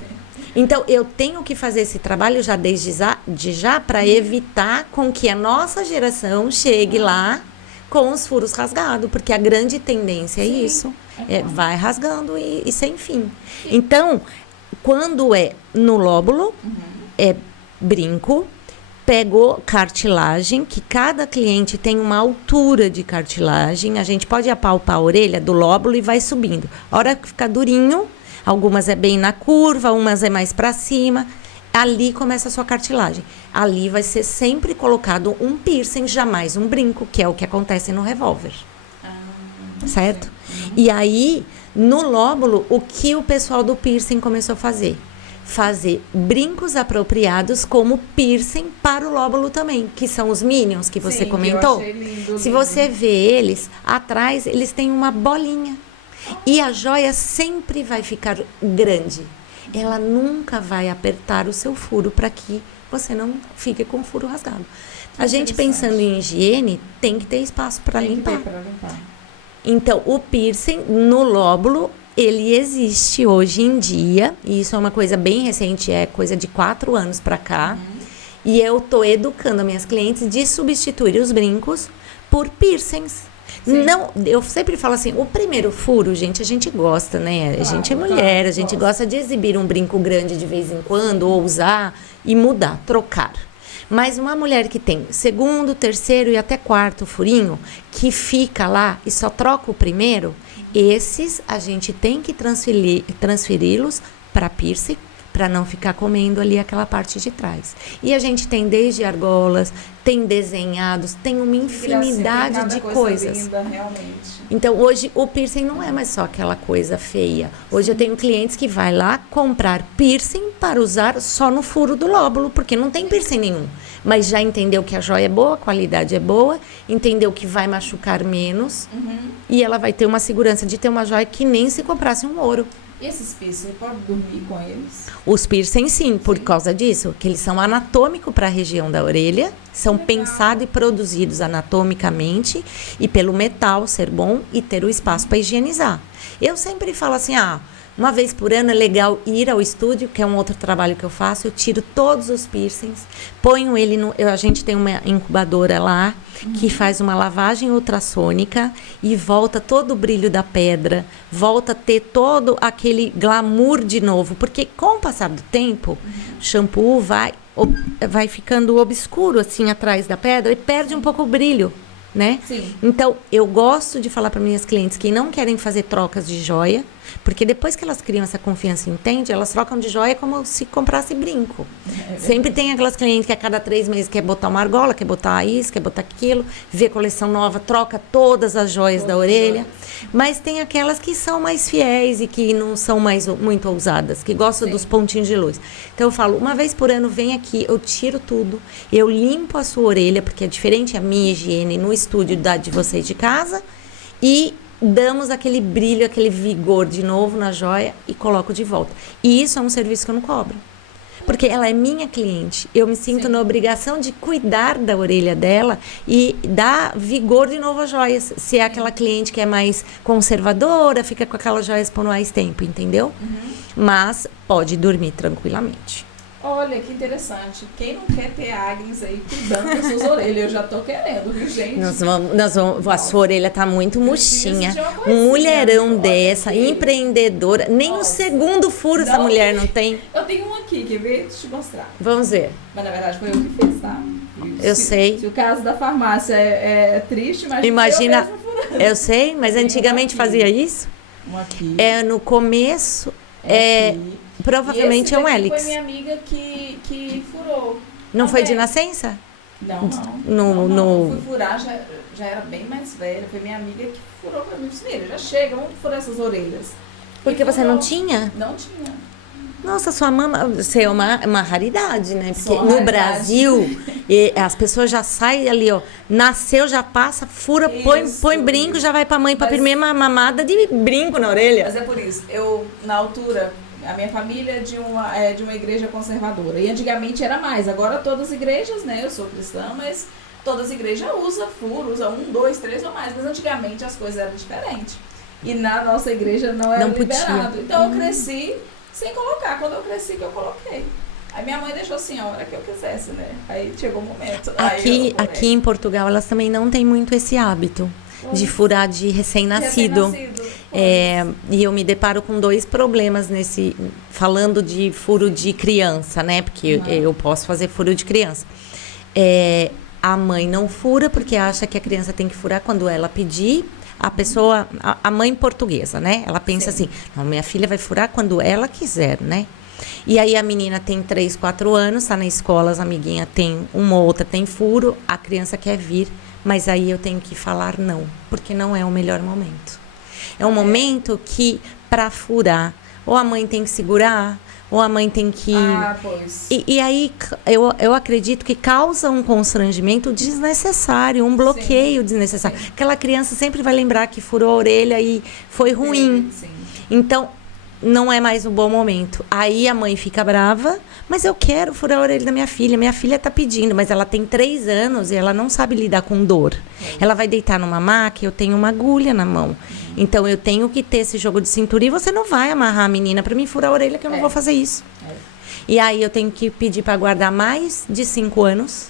Então, eu tenho que fazer esse trabalho já desde já para evitar com que a nossa geração chegue lá com os furos rasgados, porque a grande tendência é Sim, isso. é Vai rasgando e sem fim. Então, quando é no lóbulo, é brinco, pegou cartilagem, que cada cliente tem uma altura de cartilagem. A gente pode apalpar a orelha do lóbulo e vai subindo. A hora que fica durinho, algumas é bem na curva, umas é mais para cima. Ali começa a sua cartilagem. Ali vai ser sempre colocado um piercing, jamais um brinco, que é o que acontece no revólver. Certo? E aí, no lóbulo, o que o pessoal do piercing começou a fazer? Fazer brincos apropriados como piercing para o lóbulo também, que são os minions que você Sim, comentou. que eu achei lindo, Se lindo. você vê eles, atrás eles têm uma bolinha. E a joia sempre vai ficar grande. Ela nunca vai apertar o seu furo para que você não fique com o furo rasgado. A gente pensando em higiene, tem que ter espaço para Tem que limpar. ter pra limpar. Então, o piercing no lóbulo, ele existe hoje em dia, e isso é uma coisa bem recente, é coisa de 4 anos para cá. E eu tô educando as minhas clientes de substituir os brincos por piercings. Sim. Não, eu sempre falo assim, o primeiro furo, gente, a gente gosta, né? A gente é mulher, a gente gosta de exibir um brinco grande de vez em quando, ou usar e mudar, trocar. Mas uma mulher que tem segundo, terceiro e até quarto furinho, que fica lá e só troca o primeiro, esses a gente tem que transferi-los para piercing, para não ficar comendo ali aquela parte de trás. E a gente tem desde argolas, tem desenhados, tem uma infinidade Cada de coisa coisas. linda, realmente. Então, hoje, o piercing não é mais só aquela coisa feia. Hoje, eu tenho clientes que vai lá comprar piercing para usar só no furo do lóbulo, porque não tem piercing nenhum. Mas já entendeu que a joia é boa, a qualidade é boa, entendeu que vai machucar menos e ela vai ter uma segurança de ter uma joia que nem se comprasse um ouro. E esses piercing, você pode dormir com eles? Os piercing, sim, por causa disso, que eles são anatômicos para a região da orelha, são pensados e produzidos anatomicamente e pelo metal ser bom e ter o espaço para higienizar. Eu sempre falo assim, uma vez por ano é legal ir ao estúdio, que é um outro trabalho que eu faço, eu tiro todos os piercings, ponho ele a gente tem uma incubadora lá, que faz uma lavagem ultrassônica e volta todo o brilho da pedra, volta a ter todo aquele glamour de novo, porque com o passar do tempo, o shampoo vai ficando obscuro assim atrás da pedra e perde um pouco o brilho, né? Sim. Então, eu gosto de falar para minhas clientes que não querem fazer trocas de joia, porque depois que elas criam essa confiança e entendem, elas trocam de joia como se comprasse brinco. Sempre tem aquelas clientes que a cada 3 meses quer botar uma argola, quer botar isso, quer botar aquilo, vê coleção nova, troca todas as joias da orelha. Mas tem aquelas que são mais fiéis e que não são mais muito ousadas, que gostam dos pontinhos de luz. Então eu falo, uma vez por ano vem aqui, eu tiro tudo, eu limpo a sua orelha, porque é diferente a minha higiene no estúdio da de vocês de casa, e damos aquele brilho, aquele vigor de novo na joia e coloco de volta. E isso é um serviço que eu não cobro. Porque ela é minha cliente. Eu me sinto na obrigação de cuidar da orelha dela e dar vigor de novo às joias. Se é aquela cliente que é mais conservadora, fica com aquelas joias por mais tempo, entendeu? Mas pode dormir tranquilamente. Olha, que interessante. Quem não quer ter Agnes aí cuidando das suas orelhas? Eu já tô querendo, viu, gente? Nós vamos, a sua orelha tá muito murchinha. de uma coisinha. Um mulherão Olha dessa, aqui. empreendedora. Nem o segundo furo essa Não. mulher não tem. Eu tenho um aqui, quer ver? Deixa eu te mostrar. Vamos ver. Mas na verdade foi eu que fiz, tá? Eu sei. Se o caso da farmácia é triste, mas Imagina, eu mesmo furando. eu sei, mas Tem antigamente uma aqui. fazia isso. Um aqui. No começo, aqui. Provavelmente e esse é um daqui hélix. Foi minha amiga que furou. Não foi de também. nascença? Não. Eu fui furar, já era bem mais velha. Foi minha amiga que furou pra mim. Disse, já chega, vamos furar essas orelhas. Porque E você furou. não tinha? Não tinha. Nossa, sua mama, você é uma raridade, né? Porque Sou uma no raridade. Brasil, as pessoas já saem ali, ó, nasceu, já passa, fura, põe brinco, já vai pra mãe pra primeira mamada de brinco na orelha. Mas é por isso, eu, na altura, a minha família é de uma igreja conservadora. E antigamente era mais. Agora todas as igrejas, né? Eu sou cristã, mas todas as igrejas usam furo, usam 1, 2, 3 ou mais. Mas antigamente as coisas eram diferentes. E na nossa igreja não era liberado. Então eu cresci sem colocar. Quando eu cresci, que eu coloquei. Aí minha mãe deixou assim, a hora que eu quisesse, né? Aí chegou o momento. Aqui em Portugal, elas também não têm muito esse hábito de furar de recém-nascido. E eu me deparo com 2 problemas falando de furo de criança, né? Porque eu posso fazer furo de criança. A mãe não fura porque acha que a criança tem que furar quando ela pedir. A mãe portuguesa, né? Ela pensa assim, não, minha filha vai furar quando ela quiser, né? E aí a menina tem 3, 4 anos, tá na escola, as amiguinhas tem uma ou outra tem furo, a criança quer vir, mas aí eu tenho que falar não, porque não é o melhor momento. É um momento que, para furar, ou a mãe tem que segurar, ou a mãe tem que... pois. E aí eu acredito que causa um constrangimento desnecessário, um bloqueio desnecessário. Sim. Aquela criança sempre vai lembrar que furou a orelha e foi ruim. Sim. Então, não é mais um bom momento. Aí a mãe fica brava, mas eu quero furar a orelha da minha filha. Minha filha tá pedindo, mas ela tem 3 anos e ela não sabe lidar com dor. Ela vai deitar numa maca, eu tenho uma agulha na mão. Então, eu tenho que ter esse jogo de cintura e você não vai amarrar a menina pra mim furar a orelha, que eu não vou fazer isso. E aí, eu tenho que pedir pra guardar mais de 5 anos,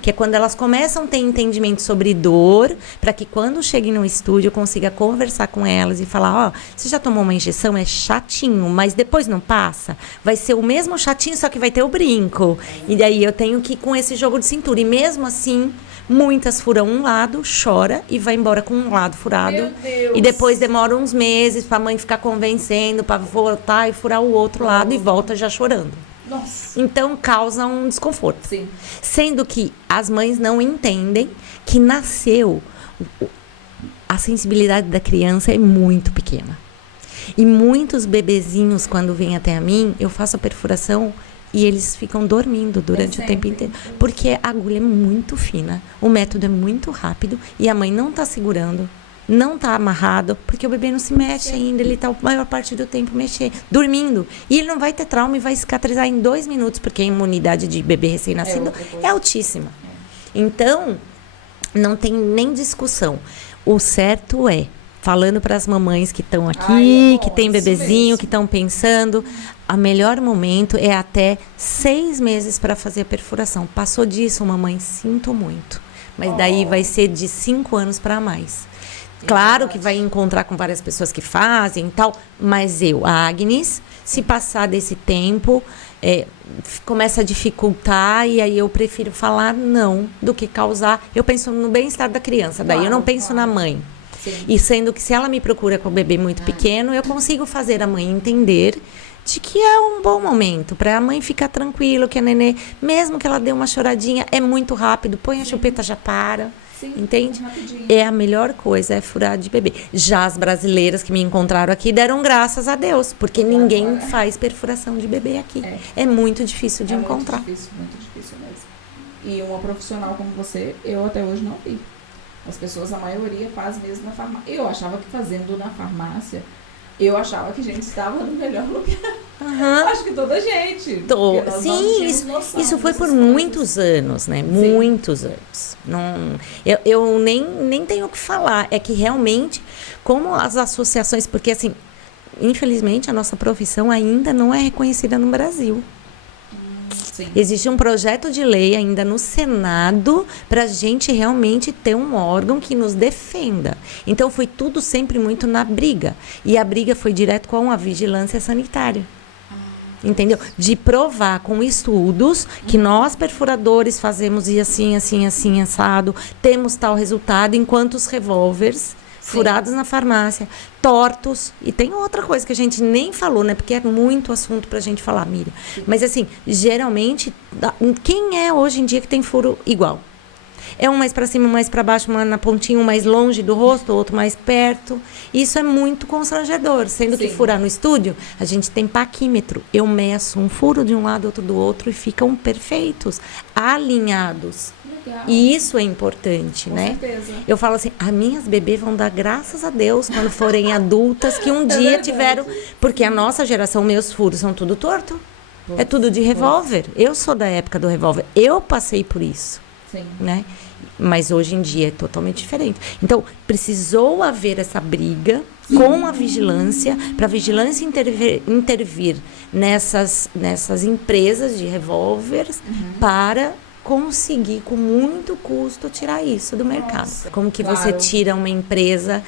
que é quando elas começam a ter entendimento sobre dor, pra que quando cheguem no estúdio, eu consiga conversar com elas e falar, você já tomou uma injeção? É chatinho, mas depois não passa? Vai ser o mesmo chatinho, só que vai ter o brinco. E daí, eu tenho que ir com esse jogo de cintura. E mesmo assim... Muitas furam um lado, chora e vai embora com um lado furado. Meu Deus. E depois demora uns meses pra mãe ficar convencendo, pra voltar e furar o outro lado e volta já chorando. Nossa. Então causa um desconforto. Sim. Sendo que as mães não entendem que nasceu. A sensibilidade da criança é muito pequena. E muitos bebezinhos, quando vêm até a mim, eu faço a perfuração. E eles ficam dormindo durante o tempo inteiro. Porque a agulha é muito fina, o método é muito rápido e a mãe não está segurando, não está amarrado, porque o bebê não se mexe ainda, ele está a maior parte do tempo dormindo. E ele não vai ter trauma e vai cicatrizar em 2 minutos, porque a imunidade de bebê recém-nascido é altíssima. Então, não tem nem discussão. O certo é, falando para as mamães que estão aqui, que tem bebezinho, que estão pensando... O melhor momento é até 6 meses para fazer a perfuração. Passou disso, mamãe, sinto muito. Mas daí vai ser de 5 anos para mais. Claro que vai encontrar com várias pessoas que fazem e tal, mas a Agnes, se passar desse tempo, começa a dificultar e aí eu prefiro falar não do que causar. Eu penso no bem-estar da criança, daí eu não penso na mãe. Sim. E sendo que se ela me procura com o bebê muito pequeno, eu consigo fazer a mãe entender de que é um bom momento para a mãe ficar tranquila, que a nenê, mesmo que ela dê uma choradinha, é muito rápido, põe a chupeta, já para. Sim, entende? É a melhor coisa, é furar de bebê. Já as brasileiras que me encontraram aqui deram graças a Deus, porque ninguém faz perfuração de bebê aqui. É muito difícil de encontrar. Muito difícil mesmo. E uma profissional como você, eu até hoje não vi. As pessoas, a maioria, faz mesmo na farmácia. Eu achava que fazendo na farmácia, eu achava que a gente estava no melhor lugar. Acho que toda a gente. Sim, isso foi por muitos anos, né? Sim. Muitos anos. Não, eu nem tenho o que falar. É que realmente, como as associações... Porque, assim, infelizmente, a nossa profissão ainda não é reconhecida no Brasil. Sim. Existe um projeto de lei ainda no Senado para a gente realmente ter um órgão que nos defenda. Então, foi tudo sempre muito na briga. E a briga foi direto com a vigilância sanitária. Entendeu? De provar com estudos que nós, perfuradores, fazemos e assim, assado, temos tal resultado, enquanto os revólveres furados na farmácia, tortos. E tem outra coisa que a gente nem falou, né? Porque é muito assunto pra gente falar, Miriam. Mas assim, geralmente, quem é hoje em dia que tem furo igual? É um mais para cima, um mais para baixo, uma na pontinha, um mais longe do rosto, outro mais perto. Isso é muito constrangedor. Sendo que furar no estúdio, a gente tem paquímetro. Eu meço um furo de um lado, outro do outro e ficam perfeitos, alinhados. Legal. E isso é importante, Com né? certeza. Eu falo assim, as minhas bebês vão dar graças a Deus quando forem adultas que um dia verdade. tiveram... Porque a nossa geração, meus furos são tudo torto. É tudo de revólver. Eu sou da época do revólver. Eu passei por isso. Sim. Né? Mas hoje em dia é totalmente diferente. Então, precisou haver essa briga com a vigilância, para a vigilância intervir nessas empresas de revólveres para conseguir, com muito custo, tirar isso do mercado. Como que você tira uma empresa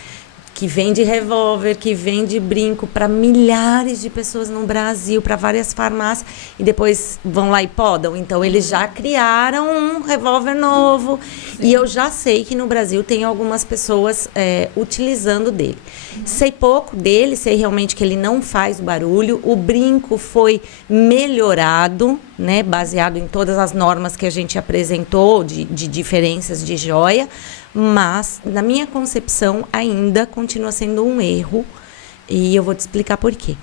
que vende revólver, que vende brinco para milhares de pessoas no Brasil, para várias farmácias, e depois vão lá e podam. Então, eles já criaram um revólver novo. E eu já sei que no Brasil tem algumas pessoas utilizando dele. Sei pouco dele, sei realmente que ele não faz barulho. O brinco foi melhorado, né, baseado em todas as normas que a gente apresentou de diferenças de joia. Mas, na minha concepção, ainda continua sendo um erro. E eu vou te explicar por quê.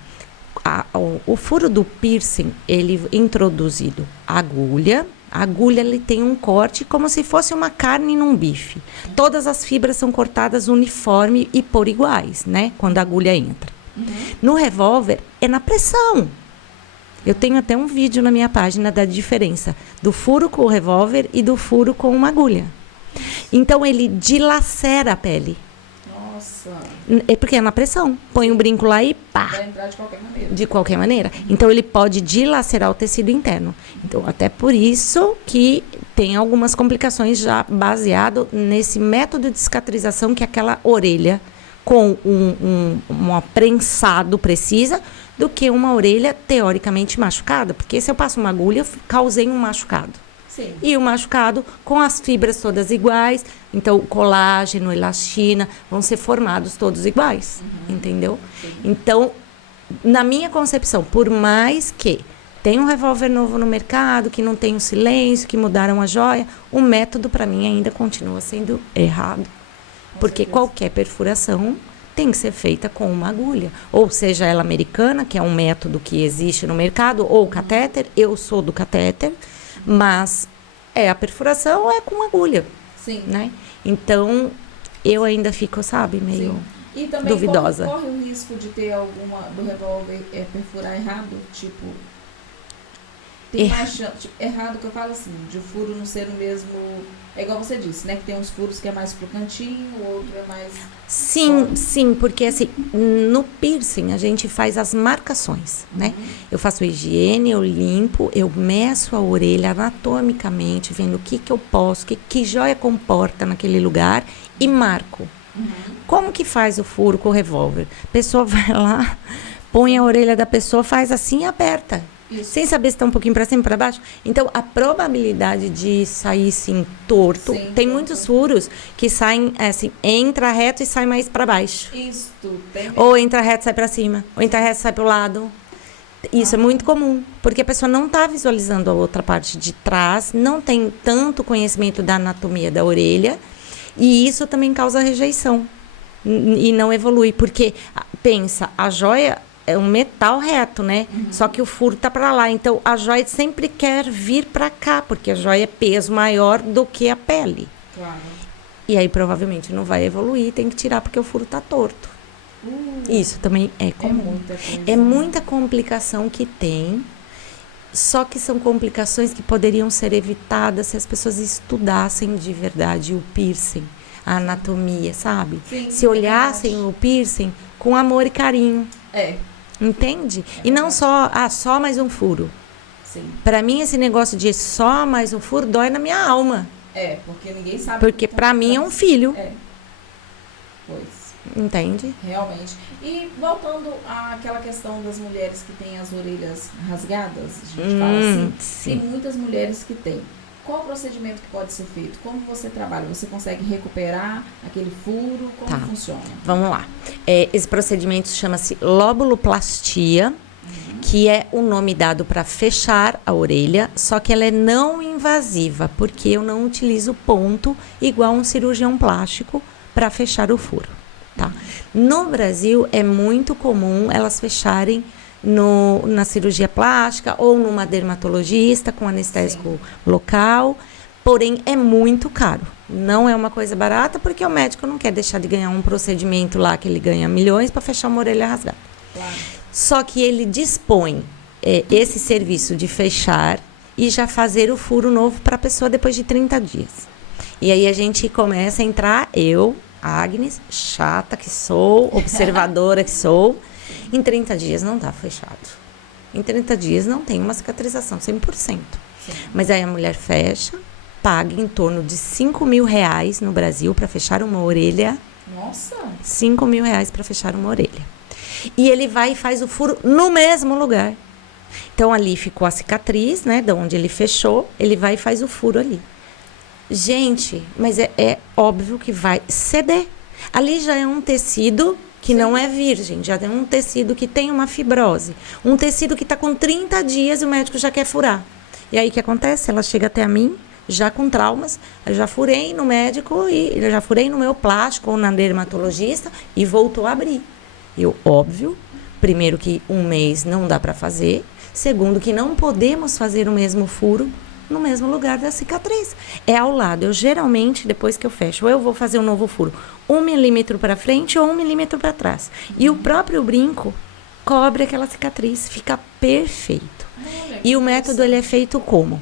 O furo do piercing, ele introduzido agulha. A agulha, ele tem um corte como se fosse uma carne num bife. Todas as fibras são cortadas uniforme e por iguais, né? Quando a agulha entra. No revólver, é na pressão. Eu tenho até um vídeo na minha página da diferença do furo com o revólver e do furo com uma agulha. Então, ele dilacera a pele. Nossa. É porque é na pressão. Põe um brinco lá e pá. Vai entrar de qualquer maneira. De qualquer maneira. Então, ele pode dilacerar o tecido interno. Então, até por isso que tem algumas complicações já baseado nesse método de cicatrização que aquela orelha com um prensado precisa do que uma orelha teoricamente machucada. Porque se eu passo uma agulha, eu causei um machucado. Sim. E o machucado com as fibras todas iguais. Então, colágeno, elastina vão ser formados todos iguais. Entendeu? Sim. Então, na minha concepção, por mais que tenha um revólver novo no mercado, que não tem o silêncio, que mudaram a joia, o método, para mim, ainda continua sendo errado. Porque qualquer perfuração tem que ser feita com uma agulha. Ou seja, ela americana, que é um método que existe no mercado, ou catéter. Eu sou do catéter. Mas a perfuração é com agulha. Sim. Né? Então, eu ainda fico, sabe, meio E também duvidosa. Corre o risco de ter alguma do revólver perfurar errado? Tipo, tem mais chance. Tipo, errado que eu falo assim, de o furo não ser o mesmo. É igual você disse, né? Que tem uns furos que é mais pro cantinho, o outro é mais. Sim, porque assim, no piercing a gente faz as marcações, né? Eu faço higiene, eu limpo, eu meço a orelha anatomicamente, vendo o que eu posso, que joia comporta naquele lugar e marco. Como que faz o furo com o revólver? A pessoa vai lá, põe a orelha da pessoa, faz assim e aperta. Isso. Sem saber se está um pouquinho para cima, para baixo. Então, a probabilidade de sair, sim, torto. Sim, tem muitos furos que saem, assim, entra reto e sai mais para baixo. Isso, tem. Ou entra reto e sai para cima. Ou entra reto e sai para o lado. Isso é muito comum. Porque a pessoa não está visualizando a outra parte de trás. Não tem tanto conhecimento da anatomia da orelha. E isso também causa rejeição. E não evolui. Porque, pensa, a joia é um metal reto, né? Só que o furo tá para lá. Então, a joia sempre quer vir para cá, porque a joia é peso maior do que a pele. Claro. E aí, provavelmente, não vai evoluir, tem que tirar, porque o furo tá torto. Isso também é comum. É muita complicação que tem, só que são complicações que poderiam ser evitadas se as pessoas estudassem de verdade o piercing, a anatomia, sabe? Sim, se olhassem o piercing com amor e carinho. Entende? E não só mais um furo. Sim. Pra mim, esse negócio de só mais um furo dói na minha alma. Porque ninguém sabe. Porque pra mim é um filho. Pois. Entende? Realmente. E voltando àquela questão das mulheres que têm as orelhas rasgadas, a gente fala assim, sim. tem muitas mulheres que têm. Qual o procedimento que pode ser feito? Como você trabalha? Você consegue recuperar aquele furo? Como funciona? Vamos lá. Esse procedimento chama-se lóbuloplastia, que é o nome dado para fechar a orelha, só que ela é não invasiva, porque eu não utilizo ponto igual um cirurgião plástico para fechar o furo, tá? No Brasil, é muito comum elas fecharem na cirurgia plástica ou numa dermatologista com anestésico local, porém é muito caro. Não é uma coisa barata, porque o médico não quer deixar de ganhar um procedimento lá que ele ganha milhões para fechar uma orelha rasgada. Claro. Só que ele dispõe esse serviço de fechar e já fazer o furo novo para a pessoa depois de 30 dias. E aí a gente começa a entrar, eu, Agnes, chata que sou, observadora que sou, em 30 dias não está fechado. Em 30 dias não tem uma cicatrização 100%. Sim. Mas aí a mulher fecha, paga em torno de R$5.000 no Brasil para fechar uma orelha. Nossa! R$5.000 para fechar uma orelha. E ele vai e faz o furo no mesmo lugar. Então, ali ficou a cicatriz, né? De onde ele fechou, ele vai e faz o furo ali. Gente, mas é óbvio que vai ceder. Ali já é um tecido que não é virgem, já é um tecido que tem uma fibrose. Um tecido que está com 30 dias e o médico já quer furar. E aí, o que acontece? Ela chega até a mim, já com traumas, eu já furei no médico, e eu já furei no meu plástico ou na dermatologista e voltou a abrir. Óbvio, primeiro que um mês não dá para fazer, segundo que não podemos fazer o mesmo furo no mesmo lugar da cicatriz. É ao lado. Eu geralmente, depois que eu fecho, ou eu vou fazer um novo furo 1 milímetro para frente ou 1 milímetro para trás. E o próprio brinco cobre aquela cicatriz, fica perfeito. E o método, ele é feito como?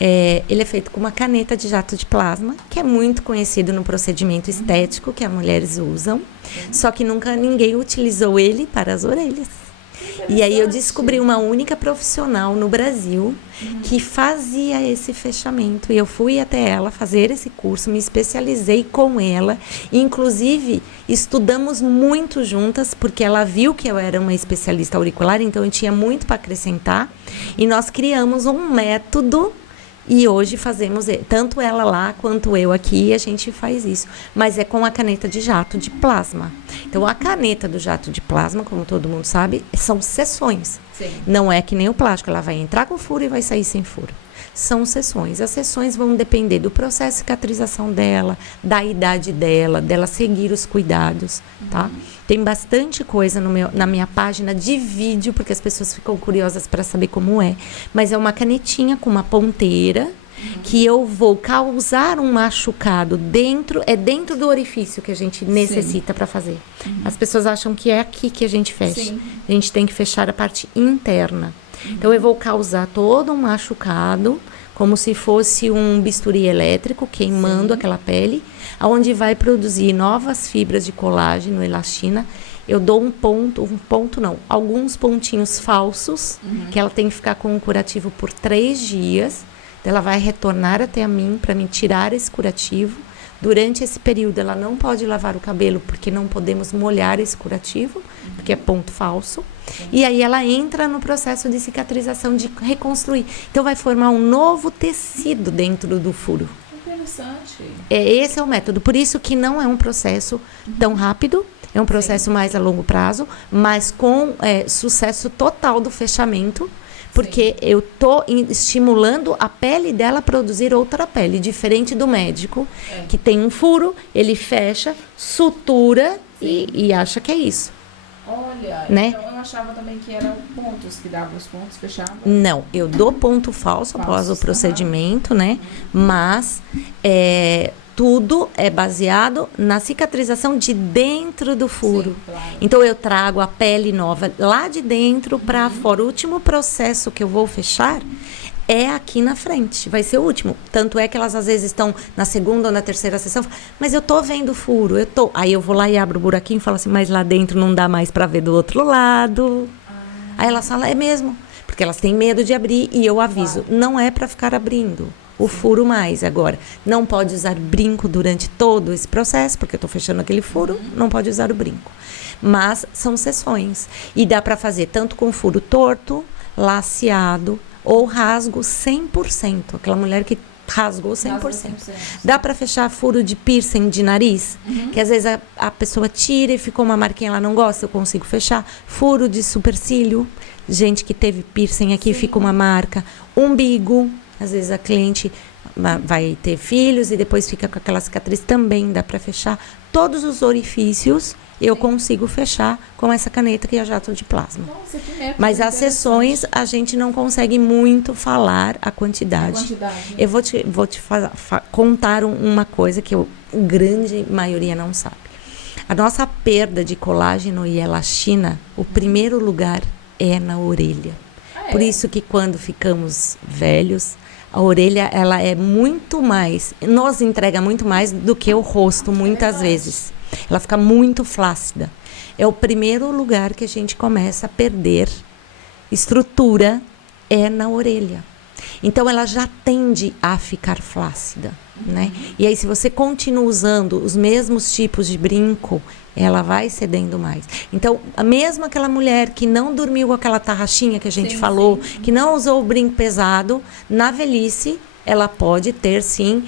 Ele é feito com uma caneta de jato de plasma, que é muito conhecido no procedimento estético que as mulheres usam, só que nunca ninguém utilizou ele para as orelhas. E aí eu descobri uma única profissional no Brasil que fazia esse fechamento. E eu fui até ela fazer esse curso, me especializei com ela. Inclusive, estudamos muito juntas, porque ela viu que eu era uma especialista auricular, então eu tinha muito para acrescentar. E nós criamos um método. E hoje fazemos, tanto ela lá quanto eu aqui, a gente faz isso. Mas é com a caneta de jato de plasma. Então, a caneta do jato de plasma, como todo mundo sabe, são seções. Sim. Não é que nem o plástico, ela vai entrar com furo e vai sair sem furo. São seções. As seções vão depender do processo de cicatrização dela, da idade dela seguir os cuidados, tá? Tem bastante coisa na minha página de vídeo, porque as pessoas ficam curiosas para saber como é. Mas é uma canetinha com uma ponteira, que eu vou causar um machucado dentro do orifício que a gente necessita para fazer. As pessoas acham que é aqui que a gente fecha. Sim. A gente tem que fechar a parte interna. Então, eu vou causar todo um machucado, como se fosse um bisturi elétrico, queimando aquela pele, onde vai produzir novas fibras de colágeno, elastina. Eu dou alguns pontinhos falsos, que ela tem que ficar com o curativo por 3 dias. Ela vai retornar até a mim para me tirar esse curativo. Durante esse período, ela não pode lavar o cabelo, porque não podemos molhar esse curativo, porque é ponto falso. E aí ela entra no processo de cicatrização, de reconstruir. Então, vai formar um novo tecido dentro do furo. Interessante. Esse é o método. Por isso que não é um processo tão rápido, é um processo mais a longo prazo, mas com sucesso total do fechamento. Porque eu tô estimulando a pele dela a produzir outra pele, diferente do médico, que tem um furo, ele fecha, sutura e acha que é isso. Olha, né? Então eu achava também que eram pontos, que davam os pontos, fechavam. Não, eu dou ponto falso após o procedimento, né? Mas tudo é baseado na cicatrização de dentro do furo. Sim, claro. Então, eu trago a pele nova lá de dentro para fora. O último processo que eu vou fechar é aqui na frente. Vai ser o último. Tanto é que elas, às vezes, estão na segunda ou na terceira sessão. Mas eu tô vendo o furo. Aí eu vou lá e abro o buraquinho e falo assim, mas lá dentro não dá mais para ver do outro lado. Aí elas falam, é mesmo. Porque elas têm medo de abrir e eu aviso. Claro. Não é para ficar abrindo o furo mais agora. Não pode usar brinco durante todo esse processo, porque eu tô fechando aquele furo, não pode usar o brinco. Mas são sessões. E dá para fazer tanto com furo torto, laceado ou rasgo 100%. Aquela mulher que rasgou 100%. Rasgou 100%. Dá para fechar furo de piercing de nariz, que às vezes a pessoa tira e ficou uma marquinha, ela não gosta, eu consigo fechar. Furo de supercílio, gente que teve piercing aqui, fica uma marca. Umbigo, às vezes a cliente vai ter filhos e depois fica com aquela cicatriz, também dá para fechar. Todos os orifícios eu consigo fechar com essa caneta que é jato de plasma. Nossa, que método Mas as interessante. sessões a gente não consegue muito falar a quantidade. Eu vou te contar uma coisa que a grande maioria não sabe. A nossa perda de colágeno e elastina, o primeiro lugar é na orelha. Por isso que quando ficamos velhos, a orelha ela é muito mais, nos entrega muito mais do que o rosto, muitas vezes. Ela fica muito flácida. É o primeiro lugar que a gente começa a perder estrutura, é na orelha. Então ela já tende a ficar flácida, né? E aí se você continua usando os mesmos tipos de brinco, ela vai cedendo mais. Então, mesmo aquela mulher que não dormiu com aquela tarraxinha que a gente falou, que não usou o brinco pesado, na velhice, ela pode ter, sim,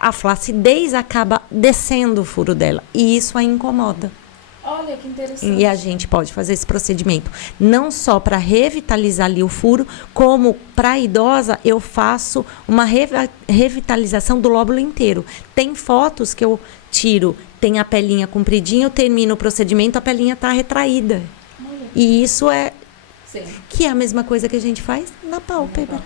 a flacidez acaba descendo o furo dela. E isso a incomoda. Olha, que interessante. E a gente pode fazer esse procedimento. Não só para revitalizar ali o furo, como para a idosa eu faço uma revitalização do lóbulo inteiro. Tem fotos que eu tiro, tem a pelinha compridinha, eu termino o procedimento, a pelinha está retraída. Olha. E isso é... Sim. Que é a mesma coisa que a gente faz na pálpebra.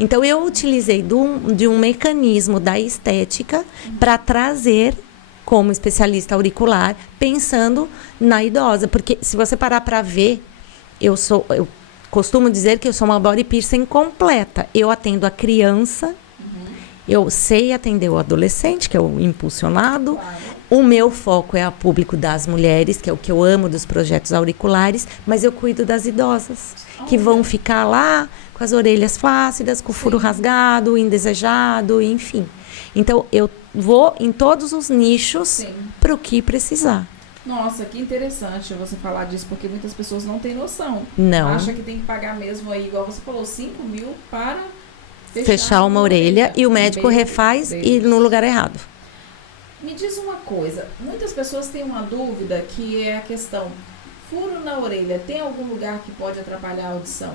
Então, eu utilizei de um mecanismo da estética para trazer, como especialista auricular, pensando na idosa. Porque se você parar para ver, eu costumo dizer que eu sou uma body piercing completa. Eu atendo a criança, eu sei atender o adolescente, que é o impulsionado. Claro. O meu foco é o público das mulheres, que é o que eu amo dos projetos auriculares, mas eu cuido das idosas, que vão ficar lá com as orelhas flácidas, com o furo rasgado, indesejado, enfim. Então, eu vou em todos os nichos para o que precisar. Nossa, que interessante você falar disso, porque muitas pessoas não têm noção. Não. Acha que tem que pagar mesmo aí, igual você falou, 5 mil para fechar uma orelha e o médico refaz e no lugar errado. Me diz uma coisa, muitas pessoas têm uma dúvida que é a questão, furo na orelha, tem algum lugar que pode atrapalhar a audição?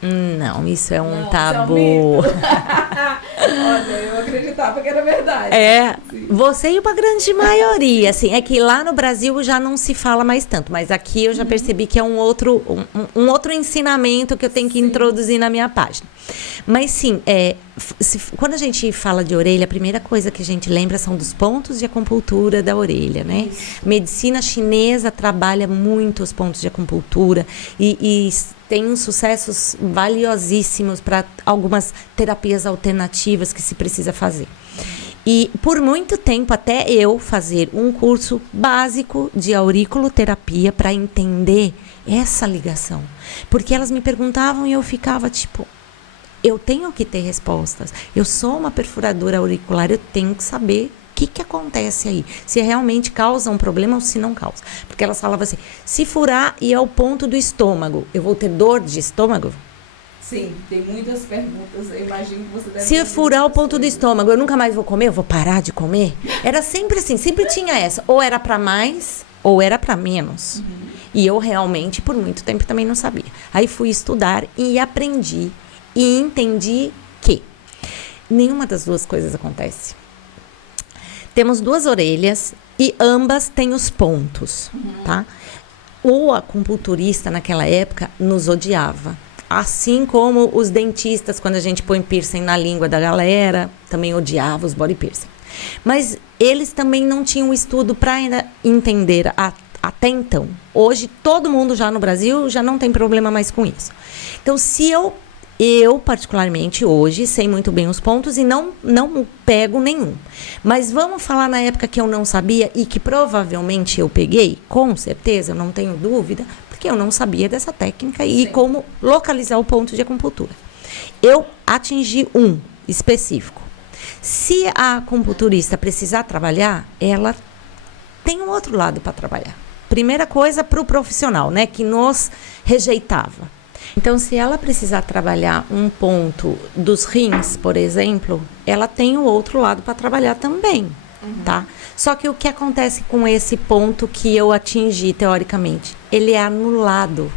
Não, isso é um Não, tabu. isso é um Olha, eu acreditava que era verdade. Você e uma grande maioria, assim, é que lá no Brasil já não se fala mais tanto, mas aqui eu já percebi que é um outro ensinamento que eu tenho que introduzir na minha página. Mas sim, quando a gente fala de orelha, a primeira coisa que a gente lembra são dos pontos de acupuntura da orelha, né? Medicina chinesa trabalha muito os pontos de acupuntura e tem uns sucessos valiosíssimos para algumas terapias alternativas que se precisa fazer. E por muito tempo, até eu fazer um curso básico de auriculoterapia para entender essa ligação. Porque elas me perguntavam e eu ficava tipo... Eu tenho que ter respostas. Eu sou uma perfuradora auricular, eu tenho que saber o que acontece aí. Se realmente causa um problema ou se não causa. Porque elas falavam assim, se furar e é o ponto do estômago, eu vou ter dor de estômago? Sim, tem muitas perguntas, eu imagino que você deve Se eu furar o ponto do estômago, eu nunca mais vou comer? Eu vou parar de comer? Era sempre assim, sempre tinha essa. Ou era para mais, ou era para menos. E eu realmente, por muito tempo, também não sabia. Aí fui estudar e aprendi. E entendi que nenhuma das duas coisas acontece. Temos duas orelhas e ambas têm os pontos, tá? O acupunturista naquela época nos odiava. Assim como os dentistas, quando a gente põe piercing na língua da galera, também odiava os body piercing. Mas eles também não tinham estudo para entender até então. Hoje, todo mundo já no Brasil já não tem problema mais com isso. Então, se eu, particularmente, hoje, sei muito bem os pontos e não pego nenhum. Mas vamos falar na época que eu não sabia e que provavelmente eu peguei, com certeza, eu não tenho dúvida, porque eu não sabia dessa técnica e como localizar o ponto de acupuntura. Eu atingi um específico. Se a acupunturista precisar trabalhar, ela tem um outro lado para trabalhar. Primeira coisa para o profissional, né, que nos rejeitava. Então, se ela precisar trabalhar um ponto dos rins, por exemplo, ela tem o outro lado para trabalhar também, tá? Só que o que acontece com esse ponto que eu atingi, teoricamente? Ele é anulado.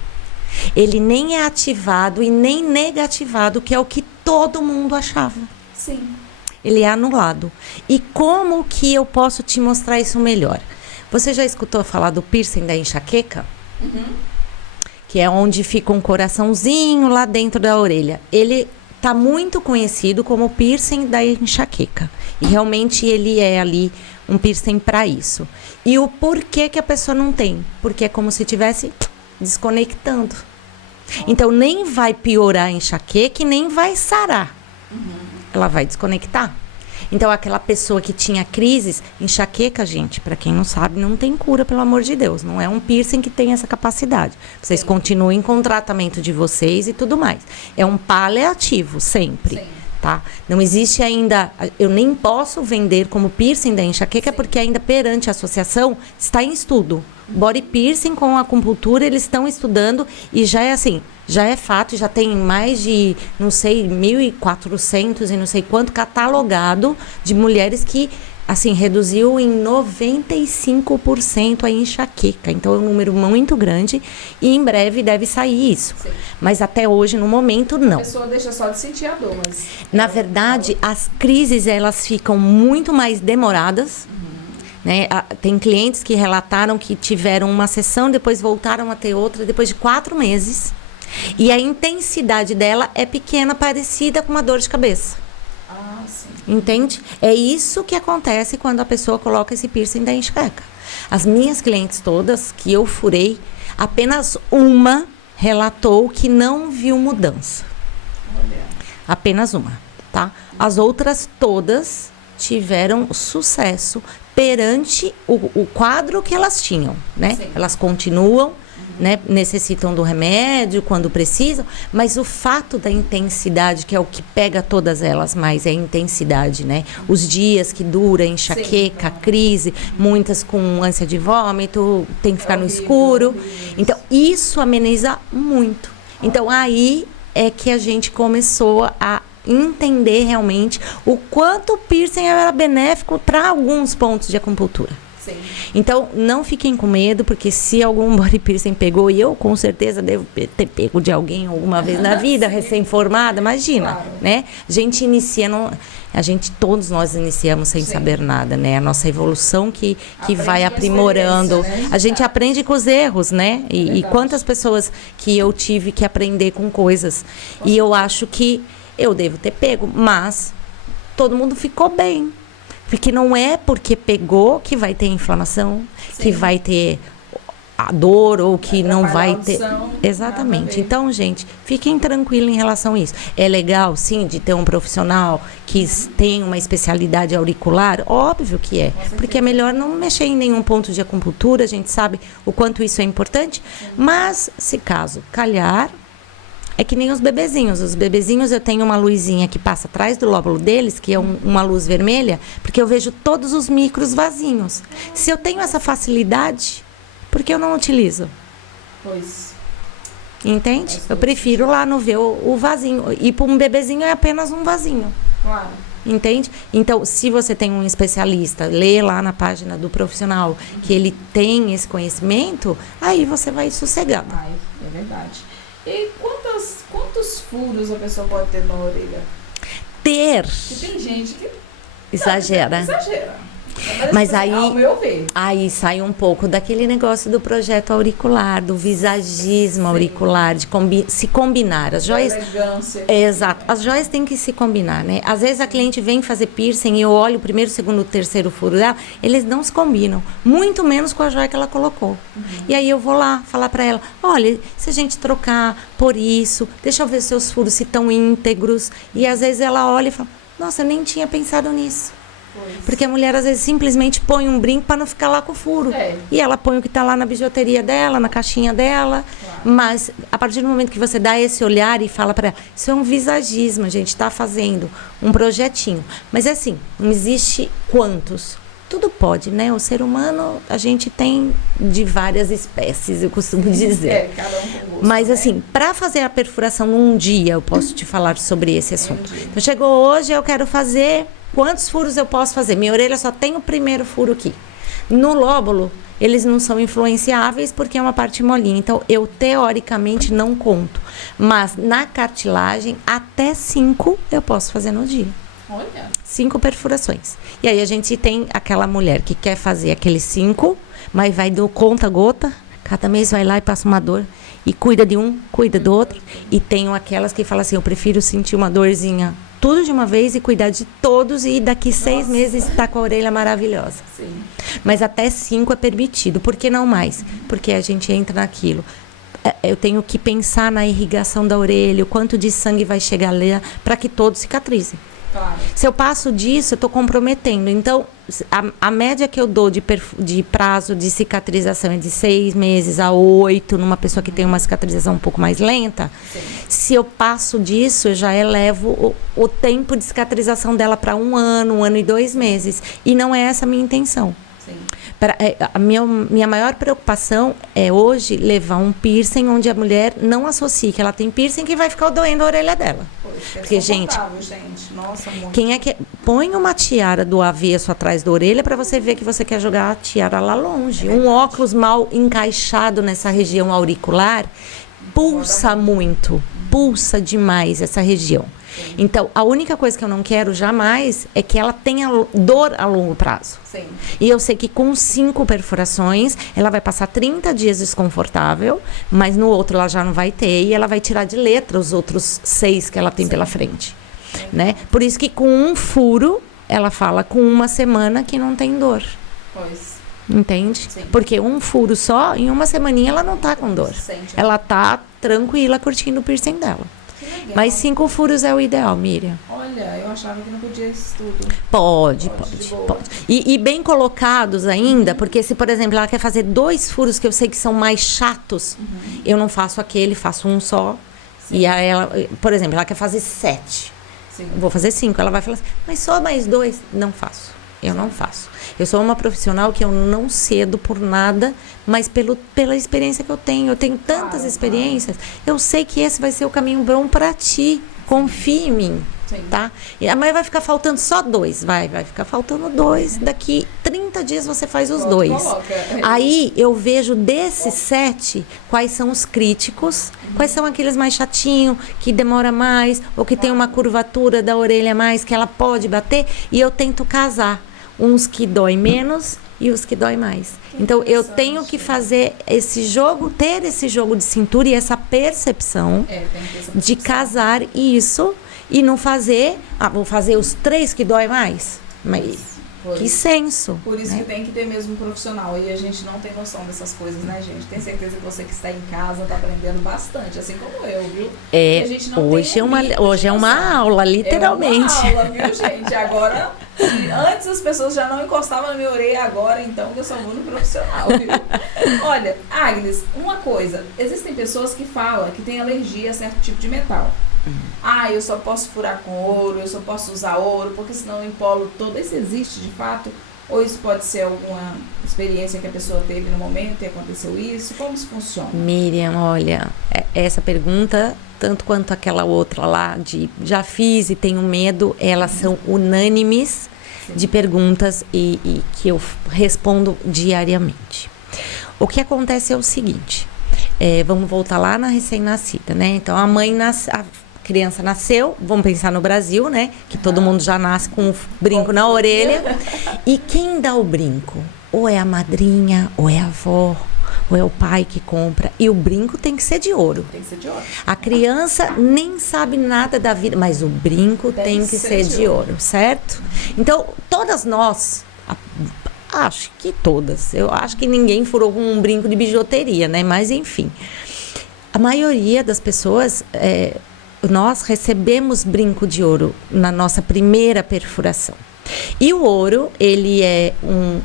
Ele nem é ativado e nem negativado, que é o que todo mundo achava. Sim. Ele é anulado. E como que eu posso te mostrar isso melhor? Você já escutou falar do piercing da enxaqueca? Que é onde fica um coraçãozinho lá dentro da orelha. Ele tá muito conhecido como piercing da enxaqueca. E realmente ele é ali um piercing para isso. E o porquê que a pessoa não tem? Porque é como se estivesse desconectando. Então nem vai piorar a enxaqueca e nem vai sarar. Ela vai desconectar. Então aquela pessoa que tinha crises, enxaqueca, gente, para quem não sabe, não tem cura, pelo amor de Deus. Não é um piercing que tem essa capacidade. Vocês continuem com o tratamento de vocês e tudo mais. É um paliativo, sempre. Sim. Tá? Não existe ainda, eu nem posso vender como piercing da enxaqueca, porque ainda perante a associação está em estudo. Body piercing com acupuntura, eles estão estudando e já é assim, já é fato, já tem mais de, não sei, 1.400 e não sei quanto catalogado de mulheres que, assim, reduziu em 95% a enxaqueca. Então, é um número muito grande e em breve deve sair isso. Sim. Mas até hoje, no momento, não. A pessoa deixa só de sentir a dor, mas... Na verdade, as crises, elas ficam muito mais demoradas. Né? Tem clientes que relataram que tiveram uma sessão, depois voltaram a ter outra, depois de 4 meses. E a intensidade dela é pequena, parecida com uma dor de cabeça. Ah, sim. Entende? É isso que acontece quando a pessoa coloca esse piercing da enxaqueca. As minhas clientes todas que eu furei, apenas uma relatou que não viu mudança. Olha. Apenas uma, tá? As outras todas tiveram sucesso perante o quadro que elas tinham, né? Sim. Elas continuam, né? Necessitam do remédio quando precisam, mas o fato da intensidade, que é o que pega todas elas mais, é a intensidade, né? Os dias que dura, enxaqueca, Sim. crise, muitas com ânsia de vômito, tem que ficar no horrível, escuro. horrível. Então, isso ameniza muito. Então, aí é que a gente começou a entender realmente o quanto o piercing era benéfico para alguns pontos de acupuntura. Sim. Então, não fiquem com medo, porque se algum body piercing pegou, e eu com certeza devo ter pego de alguém alguma vez na vida, recém-formada, imagina, Claro. né? A gente inicia, todos nós iniciamos sem Sim. saber nada, né? A nossa evolução que Aprende vai com a aprimorando. experiência, né? A gente aprende com os erros, né? E Verdade. quantas pessoas que eu tive que aprender com coisas. E eu acho que eu devo ter pego, mas todo mundo ficou bem. Porque não é porque pegou que vai ter inflamação, Sim. que vai ter a dor ou que não vai ter. Atrapalhar a audição, Exatamente. nada a ver. Então, gente, fiquem tranquilos em relação a isso. É legal, sim, de ter um profissional que tem uma especialidade auricular? Óbvio que é. certeza. Porque é melhor não mexer em nenhum ponto de acupuntura, a gente sabe o quanto isso é importante. Mas, se caso calhar, é que nem os bebezinhos. Os bebezinhos, eu tenho uma luzinha que passa atrás do lóbulo deles, que é uma luz vermelha, porque eu vejo todos os micros vazinhos. Se eu tenho essa facilidade, por que eu não utilizo? Pois. Entende? Eu prefiro lá no ver o vasinho. E para um bebezinho é apenas um vasinho. Claro. Entende? Então, se você tem um especialista, lê lá na página do profissional que ele tem esse conhecimento, aí você vai sossegado. Ai, é verdade. E quantos furos a pessoa pode ter na orelha? Ter, Porque tem gente que exagera. exagera. Mas aí- Ao meu ver. Aí sai um pouco daquele negócio do projeto auricular, do visagismo auricular, de se combinar. As joias. Elegância. Exato. As joias têm que se combinar, né? Às vezes a cliente vem fazer piercing e eu olho o primeiro, segundo, terceiro furo dela, eles não se combinam. Muito menos com a joia que ela colocou. E aí eu vou lá falar pra ela, olha, se a gente trocar por isso, deixa eu ver seus furos se estão íntegros. E às vezes ela olha e fala, nossa, eu nem tinha pensado nisso. Pois. Porque a mulher às vezes simplesmente põe um brinco para não ficar lá com o furo. É. E ela põe o que está lá na bijuteria dela, na caixinha dela. Claro. Mas a partir do momento que você dá esse olhar e fala para ela, isso é um visagismo, a gente está fazendo um projetinho. Mas é assim, não existe quantos. Tudo pode, né? O ser humano, a gente tem de várias espécies, eu costumo dizer. É, cada um com Mas assim, para fazer a perfuração num dia, eu posso te falar sobre esse assunto. Então, chegou hoje, eu quero fazer... Quantos furos eu posso fazer? Minha orelha só tem o primeiro furo aqui. No lóbulo, eles não são influenciáveis porque é uma parte molinha. Então, eu teoricamente não conto. Mas na cartilagem, até 5 eu posso fazer no dia. Olha. 5 perfurações. E aí a gente tem aquela mulher que quer fazer aqueles 5, mas vai do conta-gota. Cada mês vai lá e passa uma dor. E cuida de um, cuida do outro. E tem aquelas que falam assim, eu prefiro sentir uma dorzinha tudo de uma vez e cuidar de todos. E daqui 6 meses está com a orelha maravilhosa. Sim. Mas até 5 é permitido. Por que não mais? Porque a gente entra naquilo. Eu tenho que pensar na irrigação da orelha, o quanto de sangue vai chegar lá para que todos cicatrizem. Claro. Se eu passo disso, eu estou comprometendo. Então, a média que eu dou de prazo de cicatrização é de 6 meses a 8, numa pessoa que tem uma cicatrização um pouco mais lenta. Sim. Se eu passo disso, eu já elevo o tempo de cicatrização dela para 1 ano e 2 meses. E não é essa a minha intenção. Sim. A minha maior preocupação é hoje levar um piercing onde a mulher não associe que ela tem piercing que vai ficar doendo a orelha dela. Porque, gente, nossa, muito. Quem é que põe uma tiara do avesso atrás da orelha para você ver que você quer jogar a tiara lá longe. Um óculos mal encaixado nessa região auricular pulsa muito, pulsa demais essa região. Sim. Então, a única coisa que eu não quero jamais é que ela tenha dor a longo prazo. Sim. E eu sei que com 5 perfurações, ela vai passar 30 dias desconfortável, mas no outro ela já não vai ter e ela vai tirar de letra os outros 6 que ela tem pela frente. Né? Por isso que com um furo, ela fala com 1 semana que não tem dor. Pois. Entende? Sim. Porque um furo só, em 1 semaninha ela não tá com dor. Ela tá tranquila curtindo o piercing dela. Mas 5 furos é o ideal, Miriam. Olha, eu achava que não podia isso tudo. Pode. E bem colocados ainda, porque se, por exemplo, ela quer fazer 2 furos que eu sei que são mais chatos, eu não faço aquele, faço um só. Sim. E aí ela, por exemplo, ela quer fazer 7. Sim. Vou fazer 5. Ela vai falar assim, mas só mais 2? Não faço. Eu não faço. Eu sou uma profissional que eu não cedo por nada, mas pela experiência que eu tenho. Eu tenho tantas experiências. Eu sei que esse vai ser o caminho bom para ti. Confie em mim. Sim. Tá? E amanhã vai ficar faltando só 2. Vai ficar faltando 2. Daqui 30 dias você faz os 2. Aí eu vejo desses 7 quais são os críticos, quais são aqueles mais chatinhos, que demora mais, ou que tem uma curvatura da orelha mais, que ela pode bater, e eu tento casar. Uns que dói menos e os que dói mais. Então, eu tenho que fazer esse jogo, ter esse jogo de cintura e essa percepção de casar isso e não fazer... vou fazer os 3 que dói mais? Mas que senso. Por isso que tem que ter mesmo um profissional. E a gente não tem noção dessas coisas, né, gente? Tenho certeza que você que está em casa está aprendendo bastante, assim como eu, viu? A gente não hoje é uma aula, literalmente. É uma aula, viu, gente? Agora... Antes as pessoas já não encostavam na minha orelha, agora então que eu sou muito profissional, viu? Olha, Agnes, uma coisa, existem pessoas que falam que tem alergia a certo tipo de metal. Eu só posso furar com ouro, eu só posso usar ouro, porque senão eu empolo todo. Isso existe de fato? Ou isso pode ser alguma experiência que a pessoa teve no momento e aconteceu isso? Como isso funciona? Miriam, olha, essa pergunta, tanto quanto aquela outra lá de já fiz e tenho medo, elas são unânimes. Sim. De perguntas e que eu respondo diariamente. O que acontece é o seguinte, vamos voltar lá na recém-nascida, né? Então, a criança nasceu, vamos pensar no Brasil, né? Que todo mundo já nasce com um brinco na orelha. E quem dá o brinco? Ou é a madrinha, ou é a avó, ou é o pai que compra. E o brinco tem que ser de ouro. Tem que ser de ouro. A criança nem sabe nada da vida, mas o brinco tem que ser de ouro, certo? Então, todas nós, acho que todas, eu acho que ninguém furou com um brinco de bijuteria, né? Mas, enfim, a maioria das pessoas... nós recebemos brinco de ouro na nossa primeira perfuração. E o ouro, ele é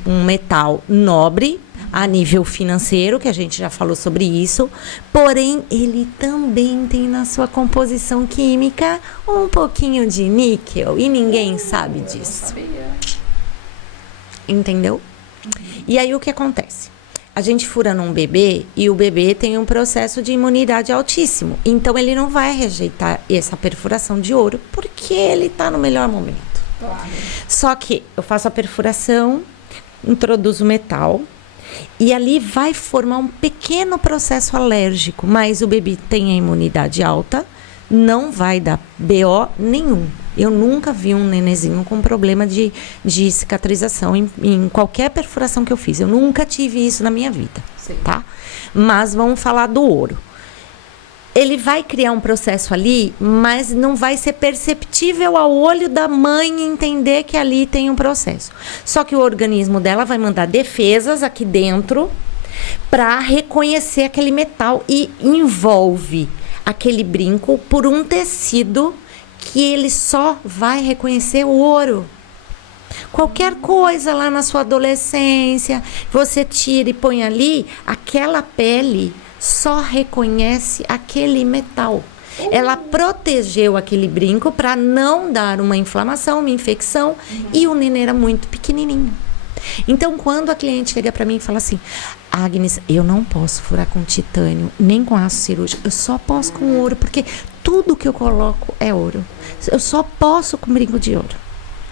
um metal nobre a nível financeiro, que a gente já falou sobre isso, porém, ele também tem na sua composição química um pouquinho de níquel, e ninguém sabe disso. Entendeu? E aí, o que acontece? a gente fura num bebê e o bebê tem um processo de imunidade altíssimo. Então, ele não vai rejeitar essa perfuração de ouro porque ele está no melhor momento. Claro. Só que eu faço a perfuração, introduzo metal e ali vai formar um pequeno processo alérgico, mas o bebê tem a imunidade alta, não vai dar BO nenhum. Eu nunca vi um nenezinho com problema de cicatrização em qualquer perfuração que eu fiz. Eu nunca tive isso na minha vida, tá? Mas vamos falar do ouro. Ele vai criar um processo ali, mas não vai ser perceptível ao olho da mãe entender que ali tem um processo. Só que o organismo dela vai mandar defesas aqui dentro para reconhecer aquele metal e envolve aquele brinco por um tecido que ele só vai reconhecer o ouro. Qualquer coisa lá na sua adolescência, você tira e põe ali, aquela pele só reconhece aquele metal. Ela protegeu aquele brinco para não dar uma inflamação, uma infecção, e o neném era muito pequenininho. Então, quando a cliente chega para mim e fala assim: Agnes, eu não posso furar com titânio, nem com aço cirúrgico, eu só posso com ouro, porque tudo que eu coloco é ouro. Eu só posso com brinco de ouro.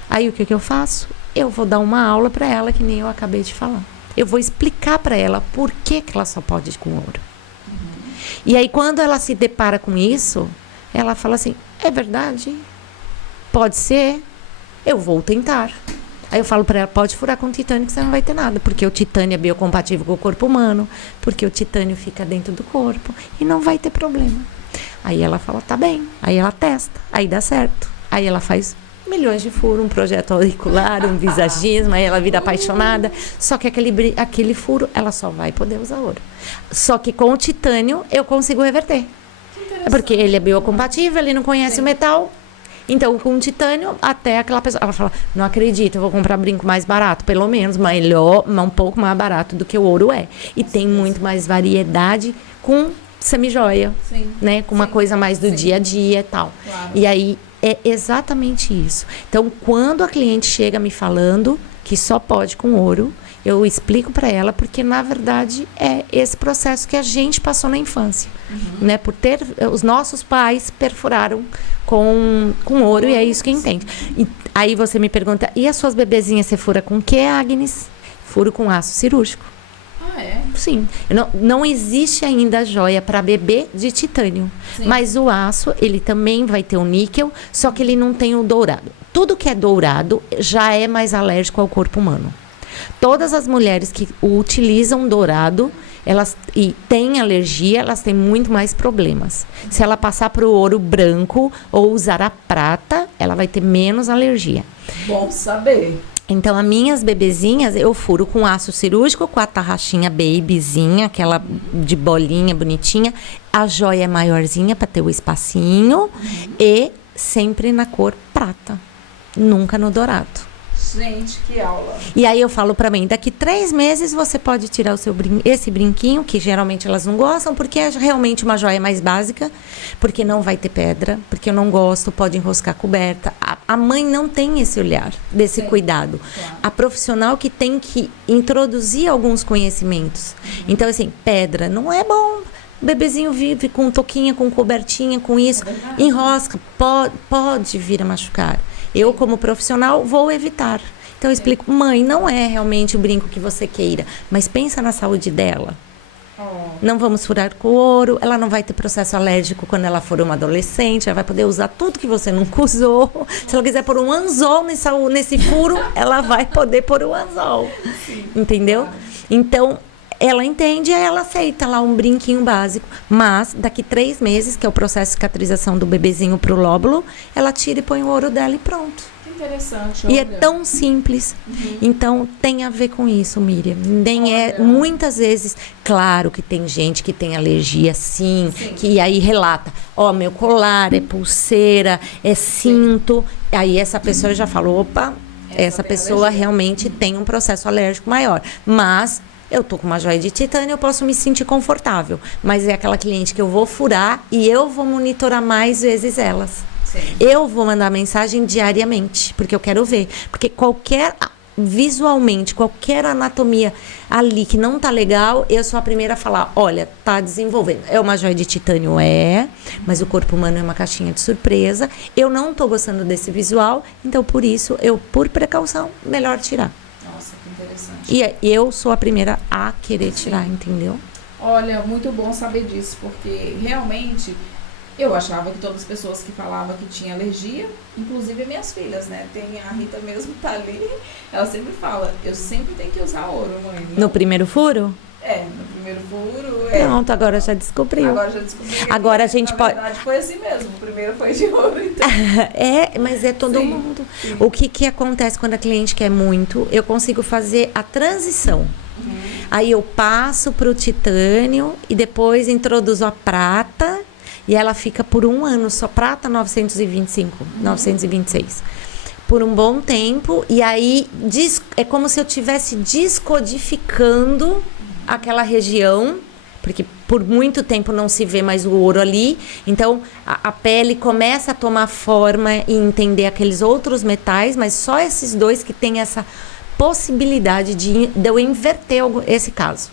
Aí o que eu faço? Eu vou dar uma aula para ela, que nem eu acabei de falar. Eu vou explicar para ela por que ela só pode ir com ouro. E aí, quando ela se depara com isso, ela fala assim: é verdade? Pode ser? Eu vou tentar. Aí eu falo para ela: pode furar com titânio que você não vai ter nada, porque o titânio é biocompatível com o corpo humano, porque o titânio fica dentro do corpo e não vai ter problema. Aí ela fala: tá bem. Aí ela testa, aí dá certo. Aí ela faz milhões de furos, um projeto auricular, um visagismo, aí ela vira apaixonada. Só que aquele furo, ela só vai poder usar ouro. Só que com o titânio, eu consigo reverter. É porque ele é biocompatível, ele não conhece o metal. Então, com o titânio, até aquela pessoa... Ela fala: não acredito, eu vou comprar brinco mais barato. Pelo menos, melhor, um pouco mais barato do que o ouro é. E tem muito mais variedade com semijoia, né? Com uma coisa mais do dia a dia e tal. Claro. E aí, é exatamente isso. Então, quando a cliente chega me falando que só pode com ouro, eu explico para ela, porque na verdade é esse processo que a gente passou na infância, né? Por ter, os nossos pais perfuraram com ouro, e é isso que entende. E aí você me pergunta: e as suas bebezinhas você fura com que, Agnes? Furo com aço cirúrgico. Ah, é? Sim. Não existe ainda joia para bebê de titânio. Sim. Mas o aço, ele também vai ter o níquel, só que ele não tem o dourado. Tudo que é dourado já é mais alérgico ao corpo humano. Todas as mulheres que utilizam dourado, elas e têm alergia, elas têm muito mais problemas. Se ela passar para o ouro branco ou usar a prata, ela vai ter menos alergia. Bom saber. Então, as minhas bebezinhas, eu furo com aço cirúrgico, com a tarraxinha babyzinha, aquela de bolinha bonitinha. A joia é maiorzinha para ter o espacinho e sempre na cor prata, nunca no dourado. Gente, que aula. E aí eu falo pra mim: daqui 3 meses você pode tirar o seu esse brinquinho, que geralmente elas não gostam, porque é realmente uma joia mais básica, porque não vai ter pedra, porque eu não gosto, pode enroscar coberta. A mãe não tem esse olhar, desse cuidado. Claro. A profissional que tem que introduzir alguns conhecimentos. Então, assim, pedra não é bom. O bebezinho vive com toquinha, com cobertinha, com isso, enrosca, pode vir a machucar. Eu, como profissional, vou evitar. Então, eu explico: mãe, não é realmente o brinco que você queira, mas pensa na saúde dela. Não vamos furar com ouro, ela não vai ter processo alérgico quando ela for uma adolescente, ela vai poder usar tudo que você nunca usou. Se ela quiser pôr um anzol nesse furo, ela vai poder pôr o anzol. Entendeu? Então, ela entende e ela aceita lá um brinquinho básico. Mas, daqui 3 meses, que é o processo de cicatrização do bebezinho pro lóbulo, ela tira e põe o ouro dela e pronto. Que interessante. E é tão simples. Então, tem a ver com isso, Miriam. Muitas vezes, claro que tem gente que tem alergia, sim. Que aí relata: meu colar é pulseira, é cinto. Aí essa pessoa já falou: opa, essa pessoa realmente tem um processo alérgico maior. Mas eu tô com uma joia de titânio, eu posso me sentir confortável. Mas é aquela cliente que eu vou furar e eu vou monitorar mais vezes elas. Sim. Eu vou mandar mensagem diariamente, porque eu quero ver. Porque visualmente, qualquer anatomia ali que não tá legal, eu sou a primeira a falar, olha, tá desenvolvendo. É uma joia de titânio? É, mas o corpo humano é uma caixinha de surpresa. Eu não tô gostando desse visual, então por isso, por precaução, melhor tirar. Nossa, que interessante. E eu sou a primeira a querer tirar, entendeu? Olha, muito bom saber disso, porque realmente eu achava que todas as pessoas que falavam que tinha alergia, inclusive minhas filhas, né? Tem a Rita mesmo, tá ali, ela sempre fala, eu sempre tenho que usar ouro, mãe. No primeiro furo? No primeiro furo. Pronto, agora já descobriu. Agora já descobri. Agora a gente na pode. verdade, foi assim mesmo. O primeiro foi de ouro, então. Mas é todo Sim, mundo. sim. O que acontece quando a cliente quer muito? Eu consigo fazer a transição. Aí eu passo pro titânio e depois introduzo a prata e ela fica por 1 ano só prata 925, 926. Por um bom tempo e aí é como se eu estivesse descodificando aquela região, porque por muito tempo não se vê mais o ouro ali, então a pele começa a tomar forma e entender aqueles outros metais, mas só esses dois que têm essa possibilidade de eu inverter esse caso.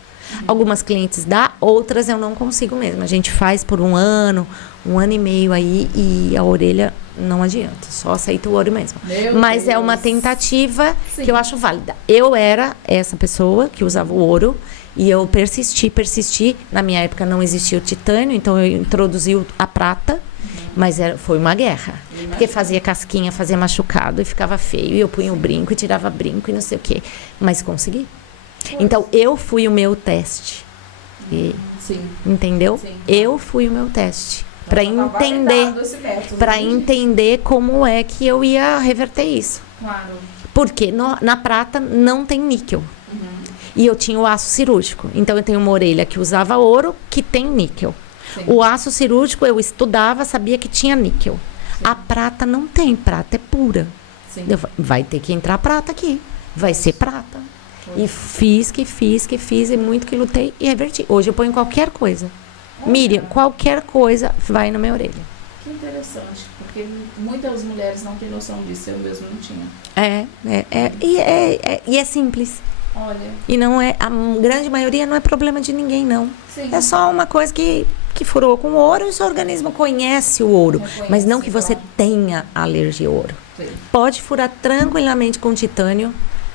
Algumas clientes dá, outras eu não consigo mesmo. A gente faz por 1 ano, 1 ano e meio aí e a orelha não adianta, só aceita o ouro mesmo. Mas é uma tentativa que eu acho válida. Eu era essa pessoa que usava o ouro e eu persisti. Na minha época não existia o titânio, então eu introduzi a prata. Mas foi uma guerra. Porque fazia casquinha, fazia machucado e ficava feio. E eu punha o brinco e tirava brinco e não sei o quê. Mas consegui. Então, eu fui o meu teste. Entendeu? Sim. Eu fui o meu teste. Para entender. Para entender como é que eu ia reverter isso. Claro. Porque na prata não tem níquel. E eu tinha o aço cirúrgico. Então, eu tenho uma orelha que usava ouro, que tem níquel. Sim. O aço cirúrgico eu estudava, sabia que tinha níquel. Sim. A prata não tem, prata é pura. Sim. Vai ter que entrar prata aqui. Vai ser prata. E fiz e muito que lutei e reverti. Hoje eu ponho qualquer coisa. Miriam, qualquer coisa vai na minha orelha. Que interessante, porque muitas mulheres não têm noção disso, eu mesmo não tinha. E é simples. Olha. E não é, a grande maioria não é problema de ninguém, não. Sim. É só uma coisa que furou com ouro e o seu organismo conhece o ouro. Mas não que você tenha alergia ao ouro. Sim. Pode furar tranquilamente com titânio.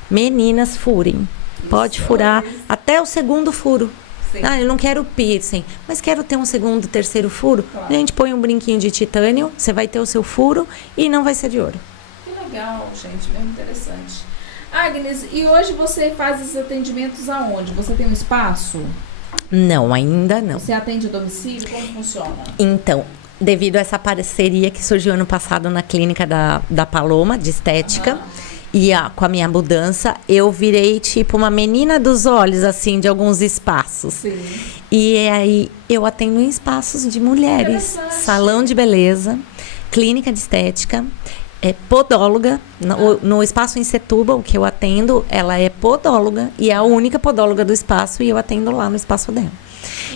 Meninas, furem. Pode furar até o 2º furo. Sim. Eu não quero piercing, mas quero ter um 2º, 3º furo. Claro. A gente põe um brinquinho de titânio, você vai ter o seu furo e não vai ser de ouro. Que legal, gente, bem interessante. Agnes, e hoje você faz esses atendimentos aonde? Você tem um espaço? Não, ainda não. Você atende a domicílio? Como funciona? Então, devido a essa parceria que surgiu ano passado na clínica da Paloma, de estética, e com a minha mudança, eu virei tipo uma menina dos olhos, assim, de alguns espaços. Sim. E aí eu atendo em espaços de mulheres, salão de beleza, clínica de estética, podóloga. No espaço em Setúbal, que eu atendo, ela é podóloga e é a única podóloga do espaço e eu atendo lá no espaço dela.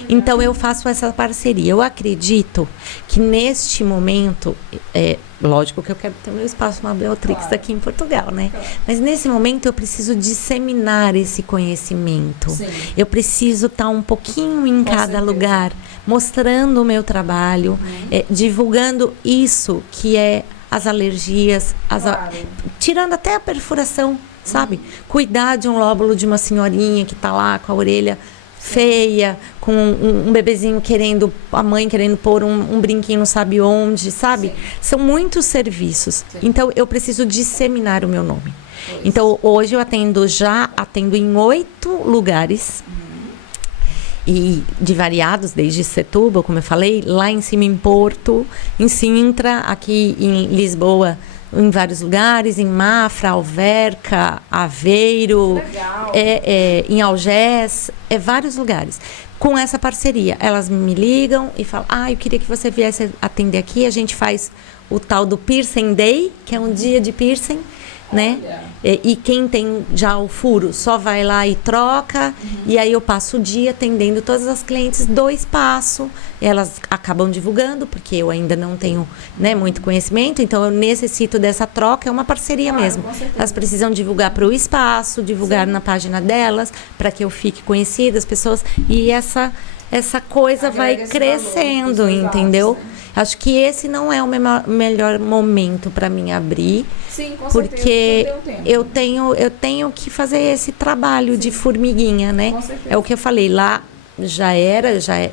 Então, eu faço essa parceria. Eu acredito que neste momento, lógico que eu quero ter meu espaço na Beatrix aqui em Portugal, né? Claro. Mas nesse momento eu preciso disseminar esse conhecimento. Sim. Eu preciso estar um pouquinho em cada lugar, mostrando o meu trabalho, divulgando isso que é as alergias, tirando até a perfuração, sabe? Cuidar de um lóbulo de uma senhorinha que está lá com a orelha feia, com um bebezinho a mãe querendo pôr um brinquinho não sabe onde, sabe? Sim. São muitos serviços. Sim. Então, eu preciso disseminar o meu nome. Então, hoje eu atendo em 8 lugares. E de variados, desde Setúbal, como eu falei, lá em cima em Porto, em Sintra, aqui em Lisboa, em vários lugares, em Mafra, Alverca, Aveiro, em Algés, vários lugares. Com essa parceria, elas me ligam e falam, eu queria que você viesse atender aqui, a gente faz o tal do Piercing Day, que é um dia de piercing, né? E quem tem já o furo só vai lá e troca. E aí eu passo o dia atendendo todas as clientes do espaço. Elas acabam divulgando, porque eu ainda não tenho, né, muito conhecimento. Então eu necessito dessa troca, é uma parceria mesmo. Elas precisam divulgar para o espaço, divulgar na página delas, para que eu fique conhecida, as pessoas. E essa coisa vai crescendo, entendeu? Lados, né? Acho que esse não é o melhor momento para mim abrir. Sim, com porque certeza, eu tenho que fazer esse trabalho de formiguinha, né? Com certeza. É o que eu falei, lá já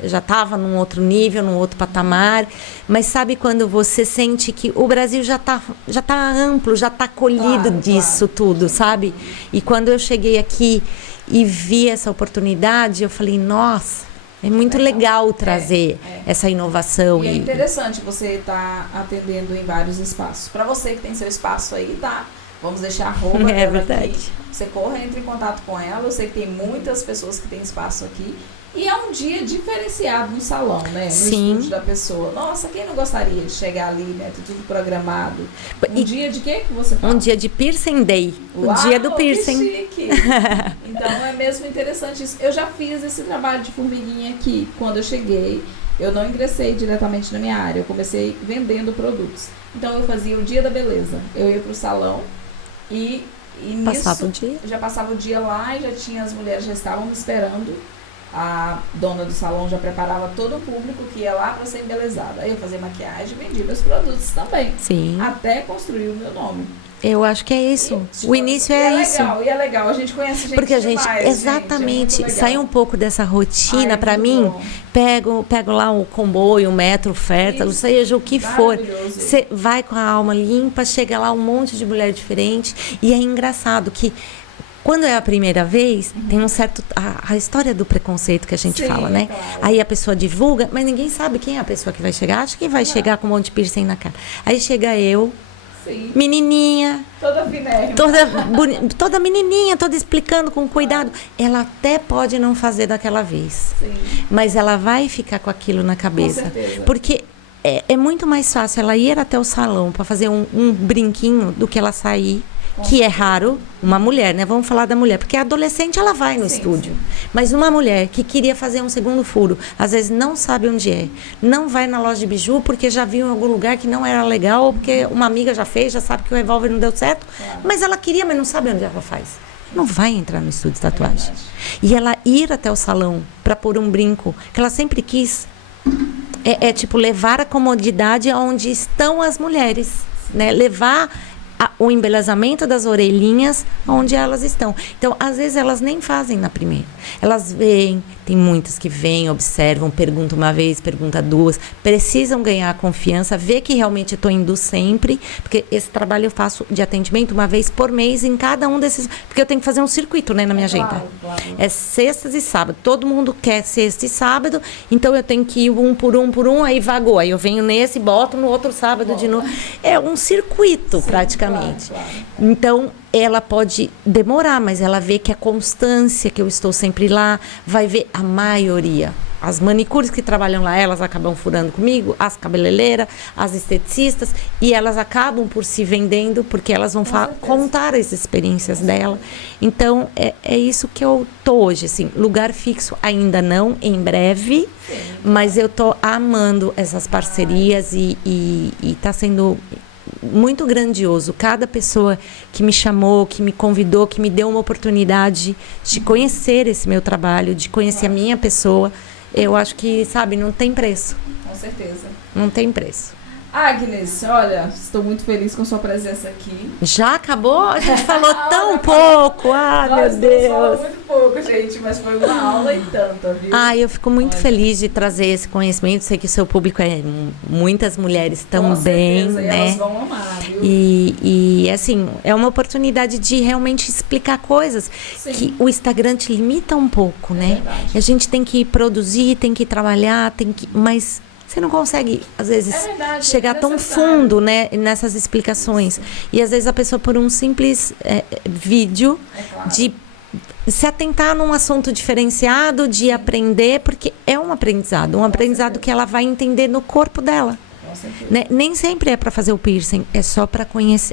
estava num outro nível, num outro patamar, mas sabe quando você sente que o Brasil já tá amplo, já tá colhido disso tudo, sabe? E quando eu cheguei aqui e vi essa oportunidade, eu falei, nossa, é muito legal trazer essa inovação. E é interessante você estar atendendo em vários espaços. Para você que tem seu espaço aí, tá? Vamos deixar a arroba dela aqui. Você corra, entre em contato com ela. Eu sei que tem muitas pessoas que têm espaço aqui. E é um dia diferenciado no salão, né? No estúdio da pessoa. Nossa, quem não gostaria de chegar ali, né? Tudo programado. Dia de quê que você fala? Um dia de Piercing Day. Uau, o dia do piercing. Que chique. Então é mesmo interessante isso. Eu já fiz esse trabalho de formiguinha aqui. Quando eu cheguei, eu não ingressei diretamente na minha área. Eu comecei vendendo produtos. Então eu fazia o dia da beleza. Eu ia pro salão e passava o dia. Já passava o dia lá e já tinha as mulheres já estavam me esperando. A dona do salão já preparava todo o público que ia lá para ser embelezada. Aí eu fazia maquiagem e vendia meus produtos também. Sim. Até construir o meu nome. Eu acho que é isso. O início é isso. E é legal. A gente conhece gente porque a gente, demais, exatamente, gente, sai um pouco dessa rotina. Para mim, pego lá o comboio, o metro, oferta, ou seja, o que for. Você vai com a alma limpa, chega lá um monte de mulher diferente. E é engraçado que quando é a primeira vez, tem um certo... A história do preconceito que a gente fala, né? Claro. Aí a pessoa divulga, mas ninguém sabe quem é a pessoa que vai chegar. Acha que vai chegar com um monte de piercing na cara. Aí chega eu, menininha... Toda finérrima. Toda menininha, toda explicando com cuidado. Ela até pode não fazer daquela vez. Sim. Mas ela vai ficar com aquilo na cabeça. Com certeza. Porque é muito mais fácil ela ir até o salão para fazer um brinquinho do que ela sair. Que é raro, uma mulher, né? Vamos falar da mulher. Porque a adolescente, ela vai no estúdio. Mas uma mulher que queria fazer um segundo furo, às vezes não sabe onde é. Não vai na loja de biju porque já viu em algum lugar que não era legal, ou porque uma amiga já fez, já sabe que o revólver não deu certo. Mas ela queria, mas não sabe onde ela faz. Não vai entrar no estúdio de tatuagem. E ela ir até o salão para pôr um brinco, que ela sempre quis, tipo, levar a comodidade aonde estão as mulheres. Né? Levar... o embelezamento das orelhinhas onde elas estão. Então, às vezes, elas nem fazem na primeira. Elas veem, tem muitas que vêm, observam, perguntam uma vez, perguntam duas, precisam ganhar a confiança, ver que realmente eu estou indo sempre, porque esse trabalho eu faço de atendimento uma vez por mês em cada um desses, porque eu tenho que fazer um circuito, né, na minha agenda. Claro. É sextas e sábado. Todo mundo quer sexta e sábado, então eu tenho que ir um por um, aí vagou. Aí eu venho nesse, boto no outro sábado de novo. É um circuito, praticamente. Claro. Então, ela pode demorar, mas ela vê que a constância, que eu estou sempre lá, vai ver a maioria. As manicures que trabalham lá, elas acabam furando comigo, as cabeleireiras, as esteticistas, e elas acabam por se vendendo, porque elas vão contar as experiências dela. Então, é isso que eu tô hoje, assim, lugar fixo ainda não, em breve, mas eu tô amando essas parcerias e tá sendo... muito grandioso. Cada pessoa que me chamou, que me convidou, que me deu uma oportunidade de conhecer esse meu trabalho, de conhecer a minha pessoa, eu acho que, sabe, não tem preço. Com certeza. Não tem preço. Agnes, olha, estou muito feliz com sua presença aqui. Já acabou? A gente falou tão pouco. Meu Deus. Nós muito pouco, gente, mas foi uma aula e tanta, viu? Eu fico muito feliz de trazer esse conhecimento. Sei que o seu público é muitas mulheres também, com certeza, né? E elas vão amar, viu? E assim, é uma oportunidade de realmente explicar coisas. Sim. Que o Instagram te limita um pouco, né? Verdade. A gente tem que produzir, tem que trabalhar, mas você não consegue, às vezes, chegar tão fundo, né, nessas explicações. E, às vezes, a pessoa, por um simples vídeo, de se atentar num assunto diferenciado, de aprender, porque é um aprendizado que ela vai entender no corpo dela. Né? Nem sempre é para fazer o piercing, é só para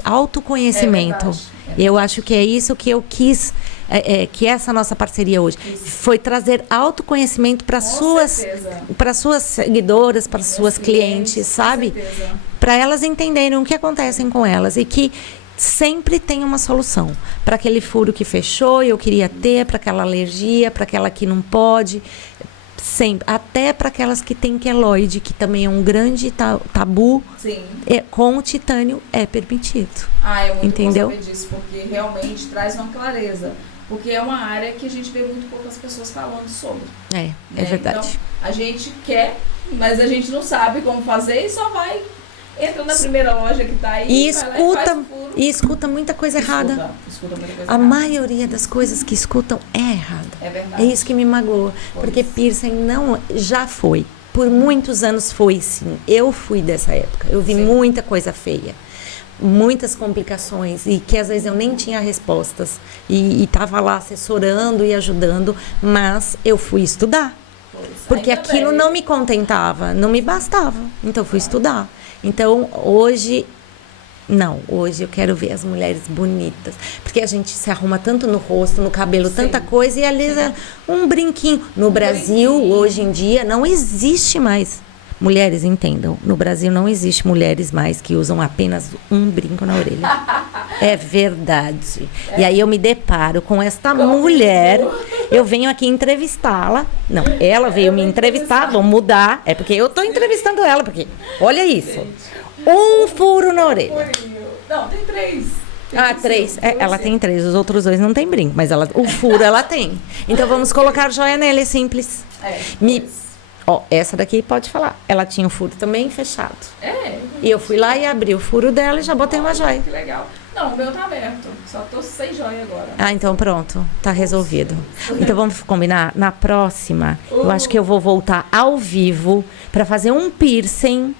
autoconhecimento. Eu acho que é isso que eu quis, que essa nossa parceria hoje foi trazer autoconhecimento para suas seguidoras, para suas clientes, sabe? Para elas entenderem o que acontece com elas e que sempre tem uma solução para aquele furo que fechou e eu queria ter, para aquela alergia, para aquela que não pode. Sempre, até para aquelas que têm queloide, que também é um grande tabu. Sim. Com o titânio é permitido. É muito entendeu? bom saber disso, porque realmente traz uma clareza. Porque é uma área que a gente vê muito poucas pessoas falando sobre. É verdade. Então, a gente quer, mas a gente não sabe como fazer e só vai. Entra na primeira loja que tá aí e escuta muita coisa errada. Escuta muita coisa a errada. maioria das coisas que escutam é errada. É verdade. É isso que me magoa. Porque piercing já foi. Por muitos anos foi, sim. Eu fui dessa época. Eu vi muita coisa feia. Muitas complicações. E que às vezes eu nem tinha respostas. E tava lá assessorando e ajudando. Mas eu fui estudar. Porque aquilo não me contentava. Não me bastava. Então eu fui estudar. Então, hoje eu quero ver as mulheres bonitas. Porque a gente se arruma tanto no rosto, no cabelo, tanta coisa, e alisa um brinquinho. No Brasil, hoje em dia, não existe mais. Mulheres, entendam, no Brasil não existe mulheres mais que usam apenas um brinco na orelha. É verdade. E aí eu me deparo com esta mulher, eu venho aqui entrevistá-la. Não, ela veio me entrevistar, vamos mudar. É porque eu tô entrevistando ela, porque olha isso. Um furo na orelha. Não, tem 3. Três. Ela tem 3, os outros 2 não tem brinco, mas o furo ela tem. Então vamos colocar joia nele, é simples. Essa daqui pode falar. Ela tinha o furo também fechado. E eu fui lá e abri o furo dela e já botei uma joia. Que legal. Não, o meu tá aberto. Só tô sem joia agora. Então pronto. Tá resolvido. Então vamos combinar? Na próxima, eu acho que eu vou voltar ao vivo pra fazer um piercing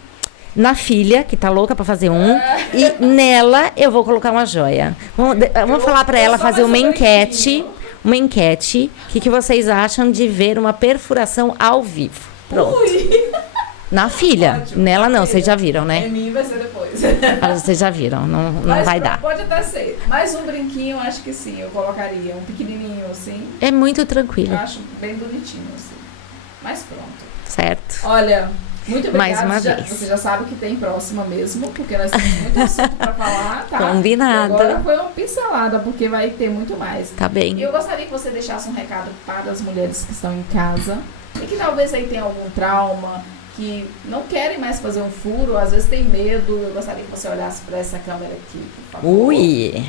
na filha, que tá louca pra fazer um. E nela eu vou colocar uma joia. Vamos falar pra ela fazer uma enquete. Uma enquete. O que vocês acham de ver uma perfuração ao vivo? Pronto. Na filha. Ótimo. Nela não, vocês já viram, né? Em mim vai ser depois. Vocês já viram, não vai dar. Pode até ser. Mais um brinquinho, acho que sim, eu colocaria. Um pequenininho assim. É muito tranquilo. Eu acho bem bonitinho assim. Mas pronto. Certo. Olha, muito obrigada. Mais uma vez. Você já sabe que tem próxima mesmo, porque nós temos muito assunto pra falar, tá? Combinado. E agora foi uma pincelada, porque vai ter muito mais. Tá bem. E eu gostaria que você deixasse um recado para as mulheres que estão em casa e que talvez aí tenham algum trauma, que não querem mais fazer um furo, às vezes tem medo. Eu gostaria que você olhasse para essa câmera aqui, por favor.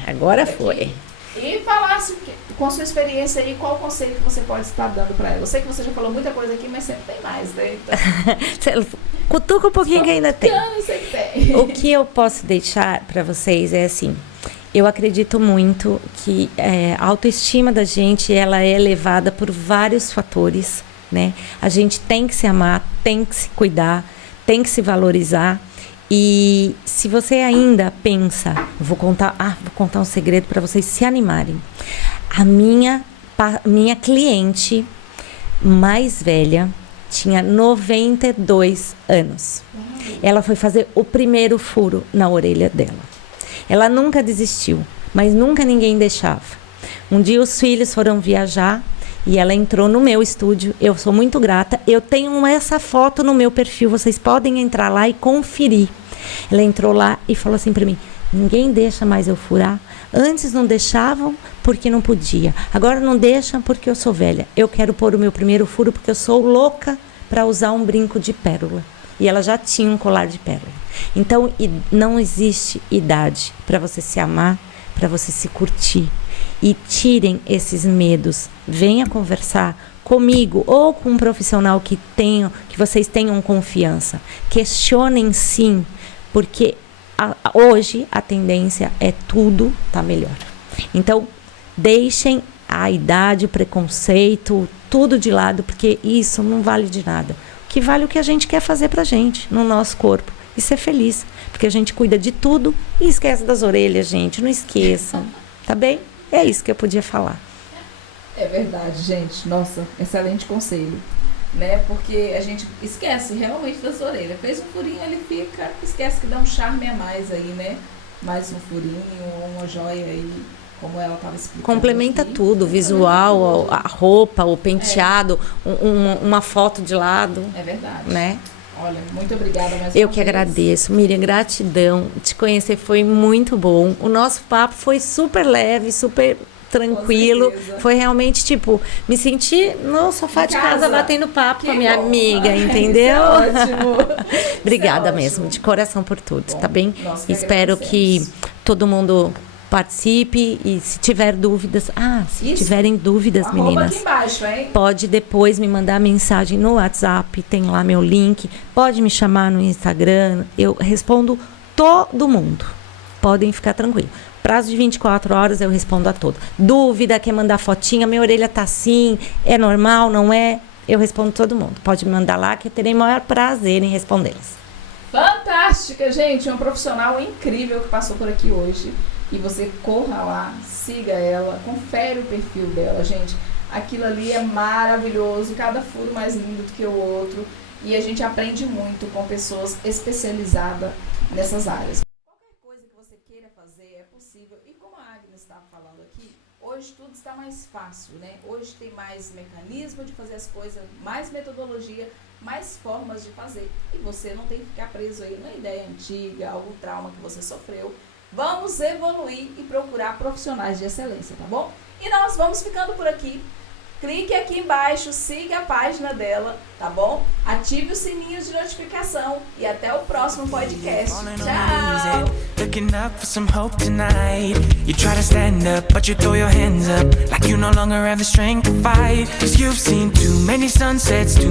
Agora foi. E falasse com sua experiência aí, qual o conselho que você pode estar dando para ela. Eu sei que você já falou muita coisa aqui, mas sempre tem mais, né? Então... Cutuca um pouquinho que ainda tem. Sempre tem. O que eu posso deixar para vocês é assim, eu acredito muito que a autoestima da gente, ela é elevada por vários fatores, né? A gente tem que se amar, tem que se cuidar, tem que se valorizar. E se você ainda pensa, vou contar um segredo para vocês se animarem. A minha cliente mais velha tinha 92 anos. Ela foi fazer o primeiro furo na orelha dela. Ela nunca desistiu, mas nunca ninguém deixava. Um dia os filhos foram viajar e ela entrou no meu estúdio. Eu sou muito grata. Eu tenho essa foto no meu perfil. Vocês podem entrar lá e conferir. Ela entrou lá e falou assim para mim: ninguém deixa mais eu furar. Antes não deixavam porque não podia. Agora não deixam porque eu sou velha. Eu quero pôr o meu primeiro furo porque eu sou louca para usar um brinco de pérola. E ela já tinha um colar de pérola. Então não existe idade para você se amar, para você se curtir. E tirem esses medos. Venha conversar comigo ou com um profissional que vocês tenham confiança. Questionem sim, porque hoje a tendência é tudo tá melhor. Então, deixem a idade, o preconceito, tudo de lado, porque isso não vale de nada. O que vale é o que a gente quer fazer pra gente, no nosso corpo, e ser feliz. Porque a gente cuida de tudo e esquece das orelhas, gente. Não esqueçam, tá bem? É isso que eu podia falar. É verdade, gente. Nossa, excelente conselho. Né? Porque a gente esquece realmente das orelhas. Fez um furinho, ele esquece que dá um charme a mais aí, né? mais um furinho ou uma joia aí, como ela estava explicando. Complementa aqui. tudo, o visual, a roupa, o penteado, uma foto de lado, É verdade. né? Olha, muito obrigada mais Eu uma que vez. agradeço, Miriam, gratidão. Te conhecer foi muito bom. O nosso papo foi super leve, super tranquilo. certeza. Foi realmente, tipo, me senti no sofá Em de casa casa. batendo papo com a minha bom. amiga, Isso entendeu? é ótimo. Obrigada Isso é mesmo, ótimo. de coração por tudo, Bom, tá bem? nós que Espero que agradecemos. todo mundo participe e se tiver dúvidas... se Isso. tiverem dúvidas, Arroba meninas... aqui embaixo, hein? Pode depois me mandar mensagem no WhatsApp, tem lá meu link. Pode me chamar no Instagram, eu respondo todo mundo. Podem ficar tranquilos. Prazo de 24 horas eu respondo a todos. Dúvida, quer mandar fotinha, minha orelha tá assim, é normal, não é? Eu respondo todo mundo. Pode me mandar lá que eu terei o maior prazer em respondê-las. Fantástica, gente. Uma profissional incrível que passou por aqui hoje. E você corra lá, siga ela, confere o perfil dela, gente. Aquilo ali é maravilhoso, cada furo mais lindo do que o outro. E a gente aprende muito com pessoas especializadas nessas áreas. Qualquer coisa que você queira fazer é possível. E como a Agnes estava falando aqui, hoje tudo está mais fácil, né? Hoje tem mais mecanismo de fazer as coisas, mais metodologia, mais formas de fazer. E você não tem que ficar preso aí numa ideia antiga, algum trauma que você sofreu. Vamos evoluir e procurar profissionais de excelência, tá bom? E nós vamos ficando por aqui. Clique aqui embaixo, siga a página dela, tá bom? Ative os sininhos de notificação e até o próximo podcast. Tchau! Looking up for some hope tonight. You try to stand up, but you throw your hands up like you no longer have the strength to fight. 'Cause you've seen too many sunsets, too